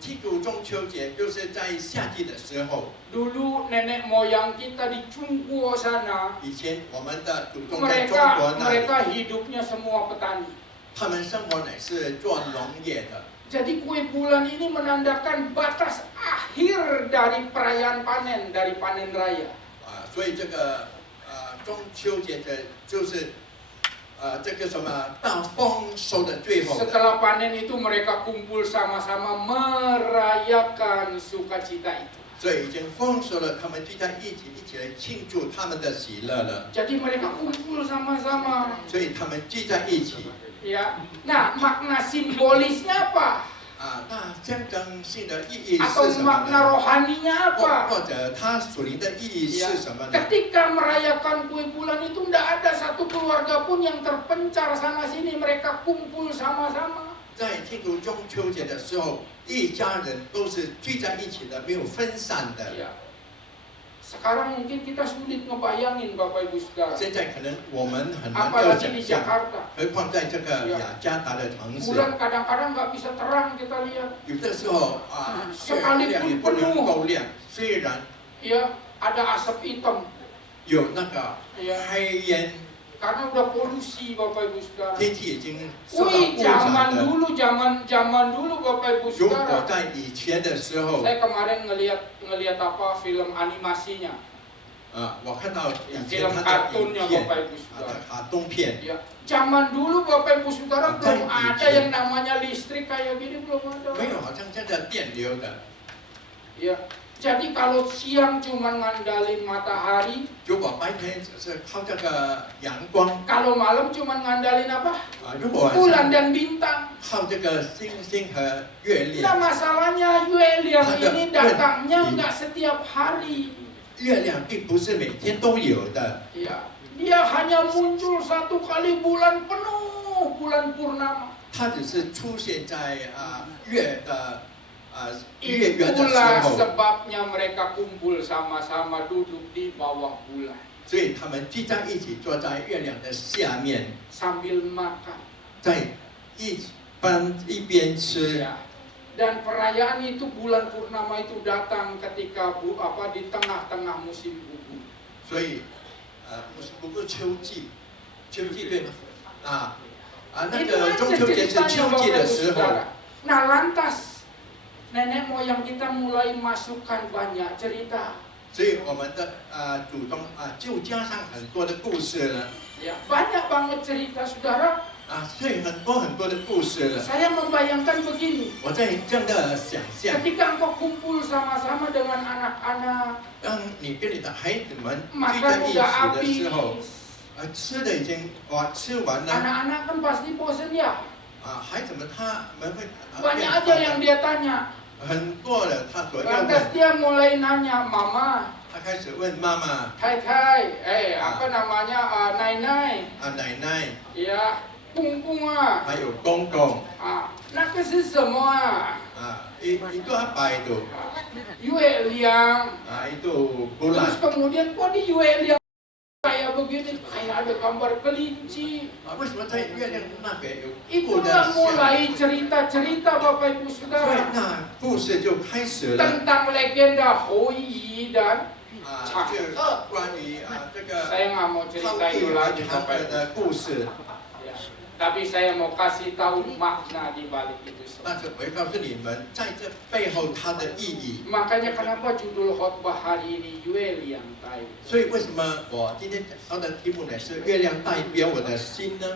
庆祝中秋节，就是在夏季的时候。 Dulu nenek moyang kita di Cungguo sana, 以前我们的祖宗在中国那里， mereka hidupnya semua petani. 他们生活乃是做农业的。 Jadi kue bulan ini menandakan batas akhir dari perayaan panen, dari panen raya. 所以这个中秋节的就是这个什么到丰收的最后的。 Setelah panen itu mereka kumpul sama-sama merayakan sukacita itu. 所以已经丰收了，他们聚在一起来庆祝他们的喜乐了。 Jadi mereka kumpul sama-sama. 所以他们聚在一起。 Ya, nah makna simbolisnya apa? 那象征性的意义是 Atau 什么 makna 呢？ rohaninya apa? 或者它属灵的意义 Ya, 是什么呢？ ketika merayakan kue bulan itu tidak ada satu keluarga pun yang terpencar sana sini, mereka kumpul sama-sama. 在庆祝中秋节的时候，一家人都是聚在一起的，没有分散的。 Ya. Sekarang mungkin kita sulit ngebayangin Bapak Ibu Saudara. 现在可能我们很难要 Apalagi 想 di 象， Jakarta. 何况在这个雅加达的城市， Bulan kadang-kadang nggak bisa terang kita lihat. 有的时候月亮也不能够亮，虽然 Ya, ada asap hitam. 有那个 Ya, 黑烟， karena udah polusi Bapak Ibu Saudara. 天气已经受到 Wih, 污染的。 zaman dulu Bapak Ibu 如果 Saudara. 在以前的时候， Saya kemarin ngelihat apa film animasinya. 我看到以前 Film 他的影 kartunnya 片 Bapak Ibu Saudara. 卡通片， Ya, zaman dulu Bapak Ibu Saudara belum Kan ada izin. yang namanya listrik kayak gini, belum ada. 没有好像这个电流的。 Ya, jadi kalau siang cuma ngandalin matahari, 如果白天只是靠这个阳光， kalau malam cuma ngandalin apa? 如果晚 Bulan 上 dan bintang. 靠这个星星和月 Nah 亮， masalahnya Yueliang Ada. ini datangnya Iya. nggak setiap hari. 月亮并不是每天都有的， Ya, dia hanya muncul satu kali bulan penuh, bulan purnama. 它只是出现在月的月圆的时 Itulah 候， sebabnya mereka kumpul sama-sama duduk di bawah bulan 所以他们聚在一起，坐在月亮的下面， sambil makan. 在一边吃。 Ya. Dan perayaan itu bulan purnama itu datang ketika di tengah-tengah musim gugur. 所以不是秋季，秋季对吗？那 Itu 个 aja 中秋节是 ceritanya 秋季 Bapak 的 Ibu 时候。 Saudara. Nah lantas nenek moyang kita mulai masukkan banyak cerita. 所以我们的祖宗就加上很多的故事了 Ya, banyak banget cerita saudara. 所以很多的故事了。 Saya membayangkan begini. 我在这样的想象， Ketika engkau kumpul sama-sama dengan anak-anak, 当你跟你的孩子们聚 makan 在一 udah 起的时候， habis. 吃的已经吃完了 Anak-anak kan pasti bosan ya. 孩子们他们会 Banyak aja yang dia tanya. 很多的他所要问， Lantas dia mulai nanya, Mama, 他开始问妈妈 Thai, apa namanya, Nai, 奶奶， ya, Pung 啊， 还有公公那个是什么啊？ itu apa itu Yue Liang. itu bulan Terus kemudian kok di Yue Liang kayak begini, kayak ada gambar kelinci. 为什么在月亮那边有 Itulah mulai cerita-cerita Bapak Ibu 所以 Saudara 那故事就开始了 tentang legenda Hoi dan 就是关于这个 saya nggak mau 超 cerita 越 itu 和 lagi 嫦 Bapak 娥 Ibu. 的故事， Ya. Tapi saya mau kasih tahu makna di balik itu semua. 但是我会告诉你们，在这背后它的意义。 Makanya kenapa judul khotbah hari ini Yue Liang Tai. 所以为什么我今天讲到的题目呢是月亮代表我的心呢？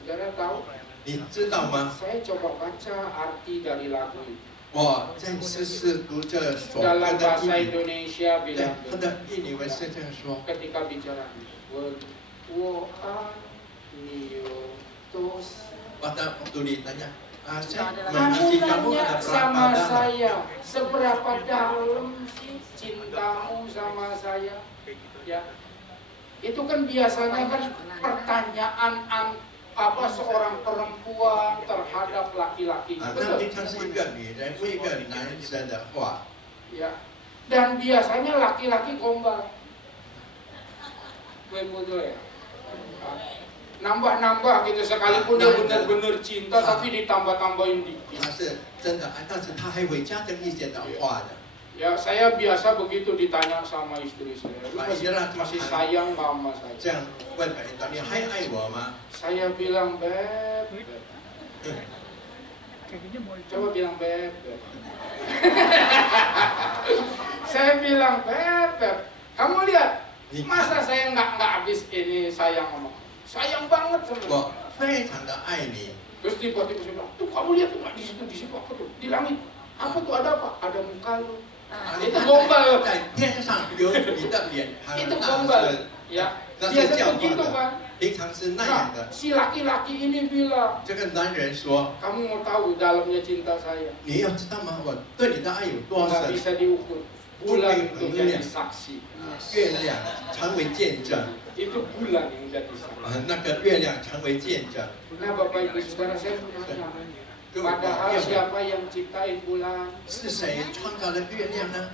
Saudara tahu? 你知道吗？ Saya coba baca arti dari lagu itu. 我在试试读这首歌 Dalam 的 bahasa 意义。 Indonesia 对， bilang 它的印尼文是这样说。 ketika bicara wo nio tos. 我的读你等下saya Kamu mengerti kamu nanya ada sama berapa dalam. saya, seberapa dalam sih cintamu sama saya? Ya, itu kan biasanya kan pertanyaan apa seorang perempuan terhadap laki-lakinya, 那 betul? 平常是一个女人问一个男生的话， Ya, dan biasanya laki-laki gombal. Betul ya. Nambah-nambah gitu sekalipun dia benar-benar cinta tapi ditambah-tambahin dikit. 他是真的爱，但是他还会加增一些的话的。 Ya, saya biasa begitu ditanya sama istri saya. "Lu Pak masih, Ira, masih sayang nggak sama saya?" 这样问本人，你还爱我吗？ Saya bilang, "Beb." Coba bilang, "Beb." Saya bilang, "Beb. Kamu lihat, masa saya nggak habis ini sayang sama kamu? Sayang banget sama kamu." 我非常的爱你。 Terus tiba-tiba saya bilang, "Tuh kamu lihat tuh nggak di situ apa tuh? Di langit. Apa tuh ada apa? Ada muka lu." Itu gombal. 在天上有你的脸， Itu gombal. Ya, biasanya begitu kan. 平常是那样 Nah, 的。 si laki-laki ini bilang, 这个男人说 "Kamu mau tahu dalamnya cinta saya?" 你要知道吗？我对你的爱有多 Nggak 深？ bisa diukur. Bulan itu jadi saksi. 月亮成为见证， Itu bulan yang jadi saksi. 那个月亮成为见证。 Nah, Bapak Ibu Saudara, saya mau tanya. Padahal siapa yang ciptain bulan? 是谁创造了月亮呢？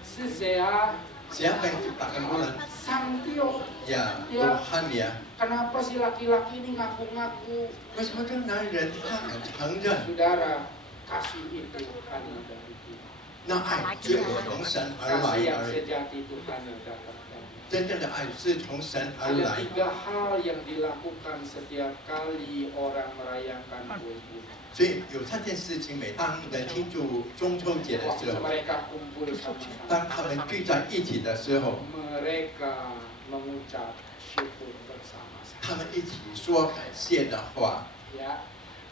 Sesea Siapa yang ciptakan bulan? Sang Tio. Ya, Ya. Tuhan ya. Kenapa si laki-laki ini ngaku-ngaku? 为什么这个男人他很承认， Saudara, kasih itu hanya dari Tuhan. 那爱只有从神而来 Kasih yang 而已， sejati itu hanya dapatkan. 真正的爱是从神而 Ada 来。 3 hal yang dilakukan setiap kali orang merayakan kue bulan. 所以有3件事情，每当人庆祝中秋节的 Waktu 时候， mereka kumpul sama-sama, 当他们聚在一起的时候， mereka mengucap syukur bersama-sama. 他们一起说感谢的话， Ya,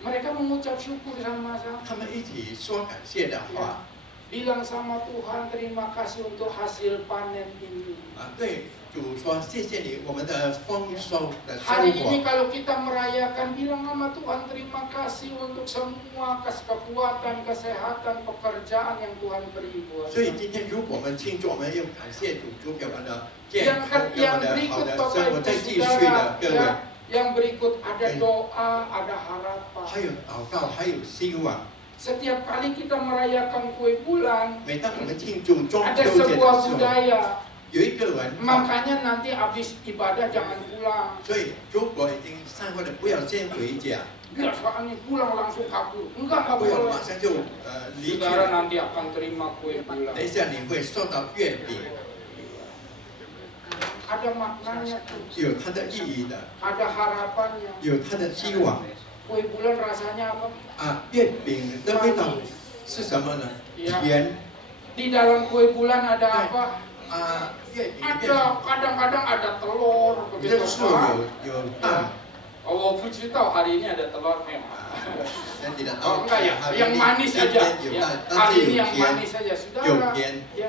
mereka mengucap syukur sama-sama. 他们一起说感谢的话， Bilang sama Tuhan, terima kasih untuk hasil panen ini. 对主说谢谢你，我们的丰收的收 Hari ini 获。 kalau kita merayakan, bilang sama Tuhan terima kasih untuk semua kekuatan, kesehatan, pekerjaan yang Tuhan beri buat 所以 kita. 今天如果我们庆祝，我们要感谢主，主给我们的健 Yang, 康，给我 yang 们的好 berikut 的 Bapak 生活。 Ibu 再继续 Saudara, 的各位， ya, yang berikut ada doa, ada 还 harapan. 有祷告，还有希望。 Setiap kali kita merayakan kue bulan, 每当我们庆祝中 ada 秋节的时 sebuah 候， budaya. 有一个文化， Makanya nanti habis ibadah jangan pulang. 所以如果已经散会了，不要先回家， Biasanya pulang langsung kabur. Enggak 不要 boleh. 马上就离去。 Saudara nanti akan terima kue bulan. 等一下你会受到月饼， Ada maknanya tuh, 有它的意义的， ada harapannya. 有它的希望。 Kue bulan rasanya apa? 月饼的味道是什么呢？甜。 Di dalam kue bulan ada apa? 月饼里面 Ada kadang-kadang ada telur 这 begitu 个树 kan? 有蛋。 Oh, 我不知道hari ini ada telur memang. 真的 Oh, enggak ya, yang manis 今 aja. 天有 Ya, 蛋，但 hari 是 ini 有 yang 甜 manis，saja, 有 saudara. 甜。 Ya.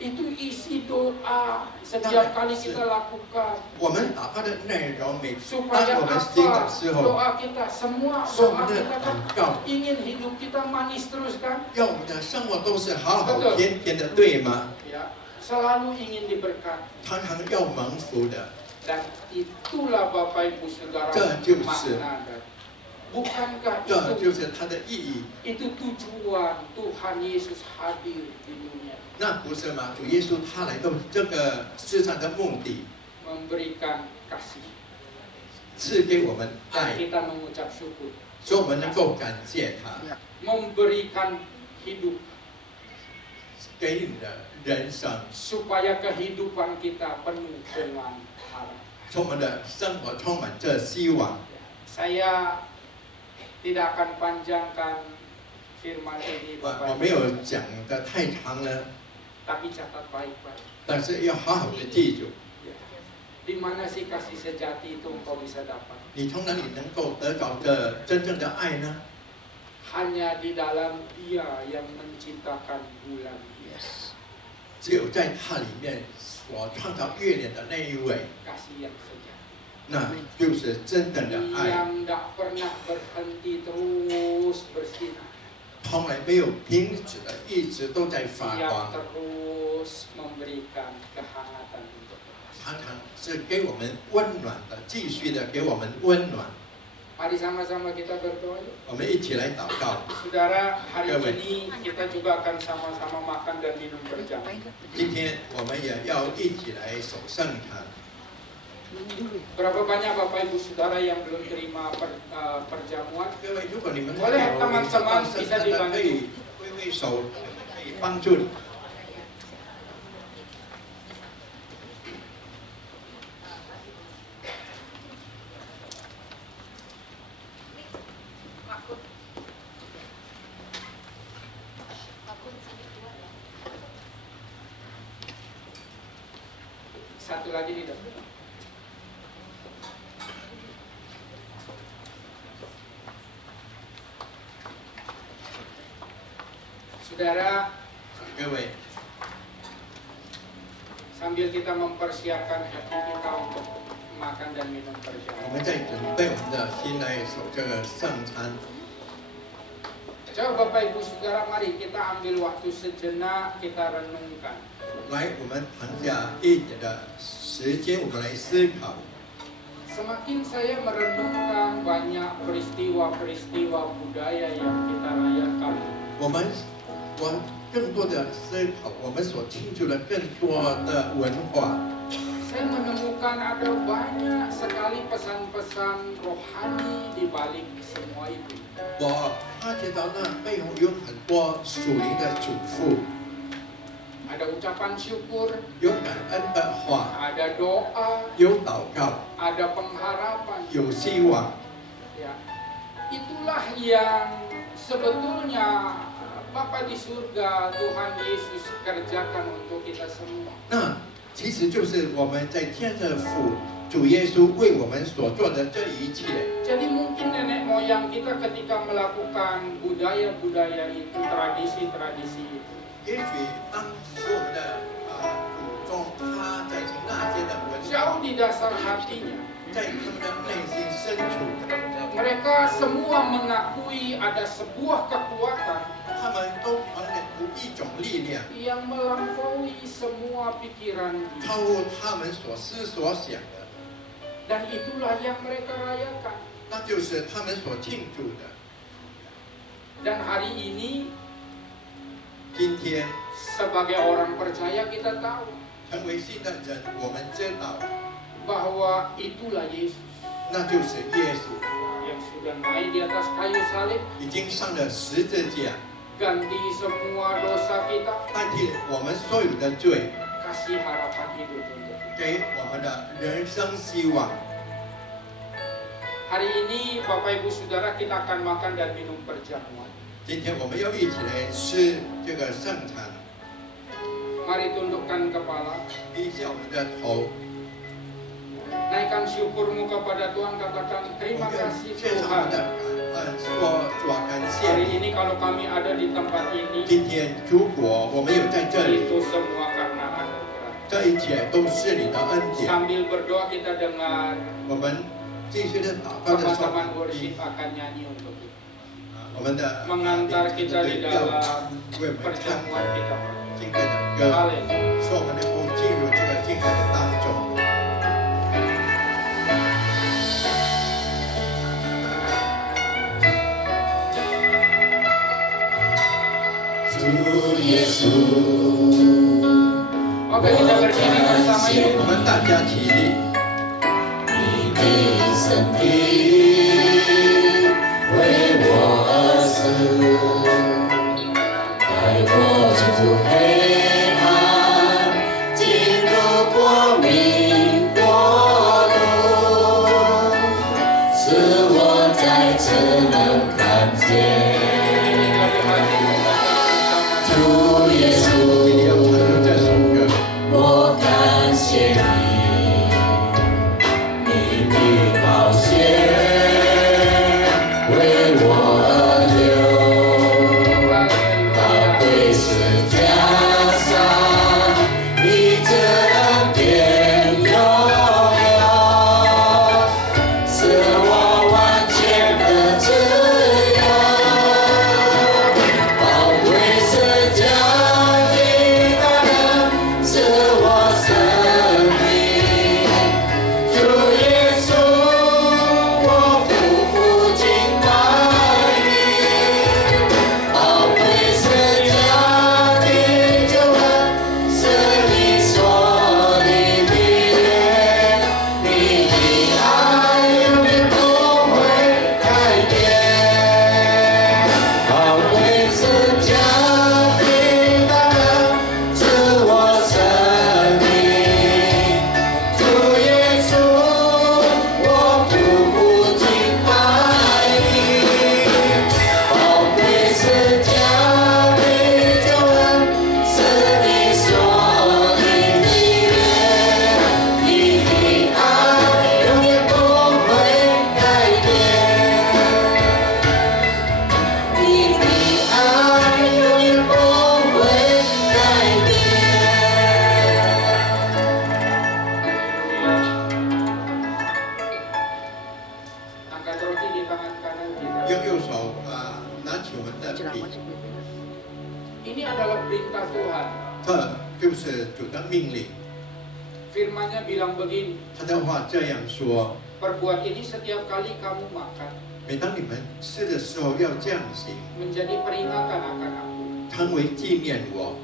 Itu isi doa setiap kali kita lakukan. 我们祷告的内容，每当 Supaya 我们行的 apa? 时候， Doa kita, semua 说我 doa 们的 kita 祷 kan 告， ingin hidup kita manis terus kan? 要我们的生活都是好好 Betul. 甜甜的，对吗？ Ya, selalu ingin diberkati. 常常要蒙福的， Dan itulah Bapak Ibu Saudara 这就是 makna dari. Bukankah 这 itu 就是它的意义。 itu tujuan Tuhan Yesus hadir di dunia, 那不是吗？主耶稣他来到这个世上的目的， memberikan kasih. 赐给我们 Dan 爱， kita mengucap syukur. 所以我们能够感谢他 Memberikan hidup 给你的人生， supaya kehidupan kita penuh dengan harapan. 使我们的生活充满着希望。 Saya tidak akan panjangkan firman ini 我 Bapak 没 Ibu, 有讲的太长了， tapi catat baik-baik. 但是要好好的记住， Di mana sih kasih sejati itu engkau bisa dapat? 你从哪里能够得到的真正的爱呢？ Hanya di dalam Dia yang menciptakan bulan. Yes. 只有在他里面所创造月亮的那一位， Kasih yang sejati. 那就是真正的爱， Yang tidak pernah berhenti terus bersinar. 从来没有停止的，一直都在发 Yang 光， terus memberikan kehangatan untuk kita. 常常是给我们温暖的，继续的给我们温暖。 Mari sama-sama kita berdoa yuk. 我们一起来祷告。 Saudara, hari Amin. ini kita juga akan sama-sama makan dan minum berjamaah. 今天我们也要一起来守圣餐。 Berapa banyak Bapak Ibu Saudara yang belum terima perjamuan? 各位，如果你们 Boleh teman-teman 圣 bisa 餐的，可以 dibantu. 挥挥手，可以帮助你。 Satu lagi di depan. Saudara, 各位， sambil kita mempersiapkan hati kita untuk makan dan minum 我 berjamaah. 们在准备我们的心来守这个圣餐。 Coba Bapak Ibu Saudara, mari kita ambil waktu sejenak, kita renungkan. 来，我们谈下一点的时间，我们来思考。 Semakin saya merenungkan banyak peristiwa-peristiwa budaya yang kita rayakan, 我更多的思考，我们所庆祝的更多的文化， saya menemukan ada banyak sekali pesan-pesan rohani di balik semua itu. 我发觉到那背后有很多属灵的嘱咐， Ada ucapan syukur, 有感恩的话， ada doa, 有祷告， ada pengharapan. 有希望。 Ya, itulah yang sebetulnya Bapa di surga, Tuhan Yesus kerjakan untuk kita semua. 那其实就是我们在天上的父主耶稣为我们所做的这一切。 Jadi mungkin nenek moyang kita ketika melakukan budaya-budaya itu, tradisi-tradisi itu, 也许当时我们的祖宗他在行那些的文 jauh 化， di dasar hatinya, 在他们的内心深处， mereka semua mengakui ada sebuah kekuatan 他们都承认有一种力量， yang melampaui semua pikiran dia. 超乎他们所思所想的， Dan itulah yang mereka rayakan. 那就是他们所庆祝的。 Dan hari ini 今天 sebagai orang percaya kita tahu 成为新的人，我们知道， bahwa itulah Yesus 那就是耶稣 yang sudah naik di atas kayu salib, 已经上了十字架， ganti semua dosa kita, 代替我们所有的罪， kasih harapan hidup untuk kita. 给我们的人生希望。 Hari ini Bapak Ibu Saudara kita akan makan dan minum perjamuan. 今天我们要一起来吃这个圣餐， Mari tundukkan kepala. 低下我们的头。Naikkan syukurmu kepada Tuhan, katakan 我 terima 们 kasih 献上我们 Tuhan. 的感恩，说主啊，感谢 Hari 你。 ini kalau kami ada di tempat ini, 今天如果我们有在这里， itu semua karena anugerah. 这一切都是你的恩典。 Sambil berdoa kita dengar 我们继续的祷告的时候， teman-teman worship akan nyanyi untuk kita, 我们的 mengantar kita di 要 dalam 为我们唱 pertemuan kita. 敬拜的歌， Haleluya. 使我们能够进入这个敬拜的当中。 Oke, kita berdiri bersama yuk. 我们大家起立。 今天要唱出这首歌。 我感谢你，你的宝血为我而流，宝贵十架上，你这恩典永有，使我完全的自由。宝贵十架的大能，使我生命。主耶稣，我夫妇敬拜你。宝贵十架的救恩，是你所立的约，你的爱永远不会改变。宝贵十架的大能，使我生命。主耶稣，我夫妇敬拜你。宝贵十架的救恩，是你所立的约，你的爱永远不会改变。你的爱永远不会改变。 Angkat roti di tangan kanan kita. 用右手拿起我们的 Ceramah 笔， sih beda. Ini adalah perintah Tuhan. 这就是主的命令。 Firman-Nya bilang begini, 他的话这样说： perbuat ini setiap kali kamu makan, 每当你们吃的时候，要这样行， menjadi peringatan akan aku. 常为纪念我。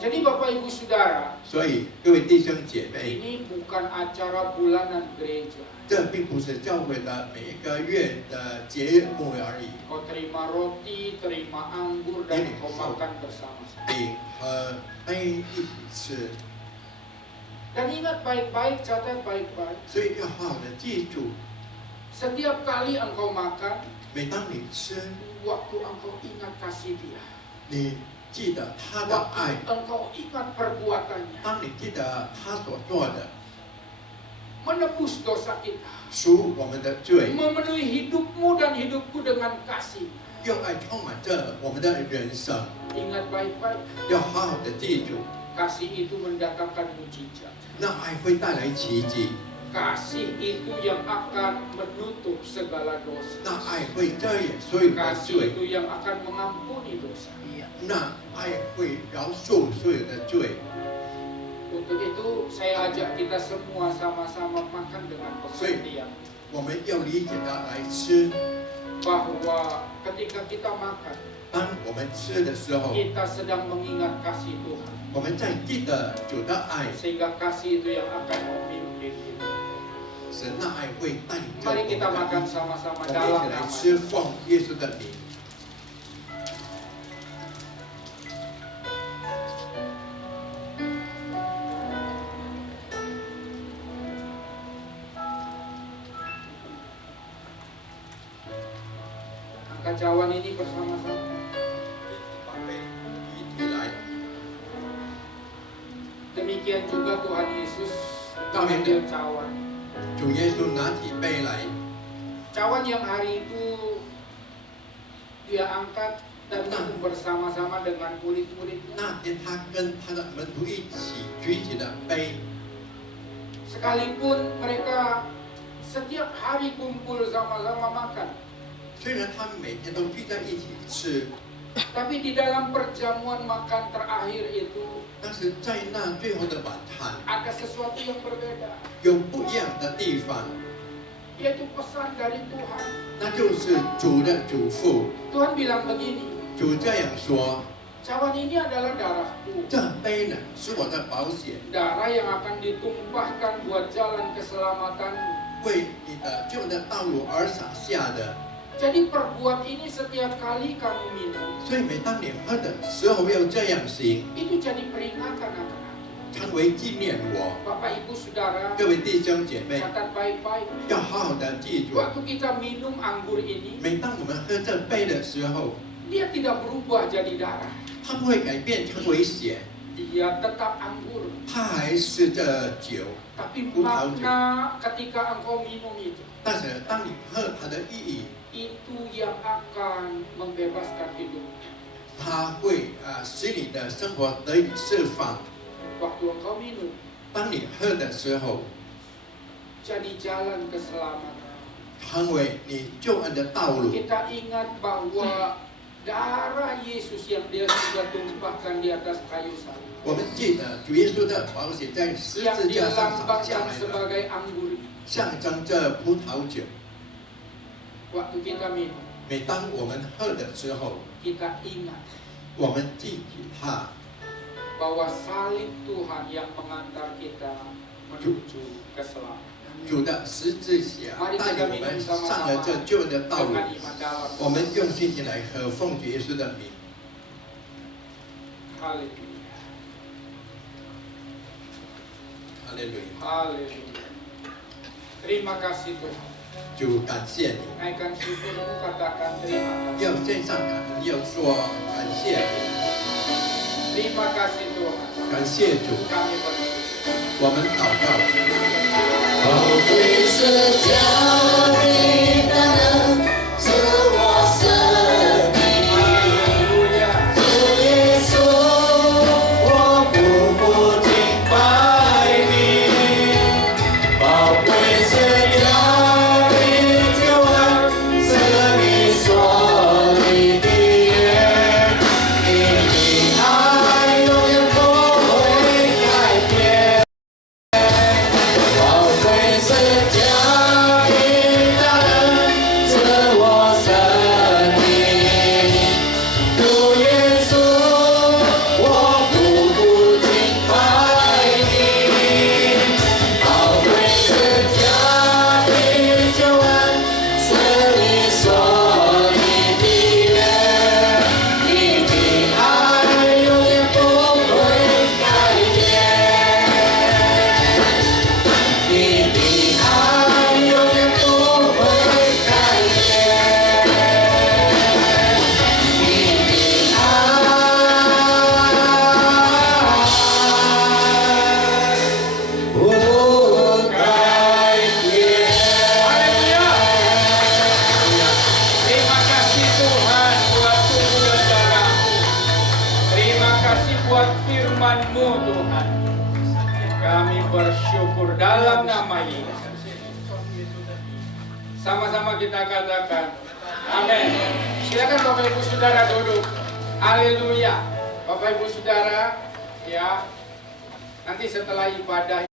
Jadi Bapak Ibu Saudara, 所以各位弟兄姐妹， ini bukan acara bulanan gereja. 这并不是教会的每个月的节目而已。 Kau terima roti, terima anggur, dan Ini, kau so. makan bersama-sama. 饼和杯一起吃， Dan ingat baik-baik, catat baik-baik. 所以要好好的记住， Setiap kali engkau makan, 每当你吃， waktu engkau ingat kasih Dia, 你记得他的爱， waktu engkau ingat perbuatannya, 当你记得他所做的， menebus dosa kita, 赎我们的罪， memenuhi hidupmu dan hidupku dengan kasih. 用爱充满着我们的人生， Ingat baik-baik, 要好好的记住， kasih itu mendatangkan mujizat. 那爱会带来奇迹， Kasih itu yang akan menutup segala dosa. 那爱会遮掩所有的 Kasih 罪， itu yang akan mengampuni dosa. Iya. 那爱会饶恕所有的罪。 Untuk itu saya ajak kita semua sama-sama makan dengan pengertian 我们要理解的来吃， bahwa ketika kita makan, 当我们吃的时候， kita sedang mengingat kasih Tuhan. 我们在记得主的爱， Sehingga kasih itu yang akan memimpin kita. 神的爱会带领着我 Mari 们 kita 的 makan 命。 sama-sama 我们一 dalam 起来 nama 吃，奉耶稣的名。 Angkat cawan ini bersama-sama. 把杯提起来， Demikian juga Tuhan Yesus mengambil cawan. 主耶稣拿起杯来， Cawan yang hari itu dia angkat dan minum bersama-sama dengan murid-muridnya. 那天他跟他的门徒一起举起了杯， Sekalipun mereka setiap hari kumpul sama-sama makan, 虽然他们每天都聚在一起吃， tapi di dalam perjamuan makan terakhir itu 但是在那最后的晚餐 ada sesuatu yang berbeda, 有不一样的地方， yaitu pesan dari Tuhan. 那就是主的嘱咐。 Tuhan bilang begini, 主这样说 cawan ini adalah darahku, 这杯呢是我的保险， darah yang akan ditumpahkan buat jalan keselamatanmu. 为你的救的道路而洒下的。 Jadi perbuat ini setiap kali kamu minum, 所以每当你喝的时候要这样行， itu jadi peringatan akan aku. 成为纪念我。 Bapak Ibu Saudara, 各位弟兄姐妹， catat baik-baik. 要好好的记住， Waktu kita minum anggur ini, 每当我们喝这杯的时候， dia tidak berubah jadi darah. 它不会改变成为血， Dia tetap anggur. 它还是这酒。 Tapi葡萄酒。 makna ketika engkau minum itu, 但是当你喝它的意义， itu yang akan membebaskan hidup. 它会使你的生活得以释放。 Waktu engkau minum, 当你喝的时候， jadi jalan keselamatan. 成为你救恩的道路。 Kita ingat bahwa darah Yesus yang dia sudah tumpahkan di atas kayu salib, 我们记得主耶稣的宝血在十 yang 字架上洒下 dilambangkan 来的， sebagai anggur. 象征着葡萄酒。 Waktu kita minum, 每当我们喝的时候， kita ingat 我们记起它， bahwa salib Tuhan yang mengantar kita menuju keselamatan. 主的十字架带领我们上了这救恩的道路。 Dengan iman dalam. 我们用信心来喝，奉主耶稣的名。 Haleluya. 哈利路亚！ Haleluya. Terima kasih Tuhan. 主感谢你， Naikkan syukurmu, katakan terima kasih. 要献上感恩，要说感谢你， Terima kasih Tuhan. 感谢主。 Kami bersyukur. 我们祷告。 宝贵是叫你的能赐我生命， Haleluya. 主耶稣，我匍匐敬拜你。宝贵是叫你救恩，是你所立的约，你的爱永远不会改变。 宝贵是叫你的恩赐我生命，主耶稣，我匍匐敬拜你。宝贵是叫你救恩，是你所立的约，你的爱永远不会改变。 你的爱永远不会改变，你的爱不改变。 Haleluya. Terima kasih Tuhan buat tubuh dan darahmu. Terima kasih buat firman-Mu Tuhan. Kami bersyukur dalam nama Yesus. Sama-sama kita katakan amin. Silakan Bapak Ibu Saudara duduk. Haleluya. Bapak Ibu Saudara, ya. Nanti setelah ibadah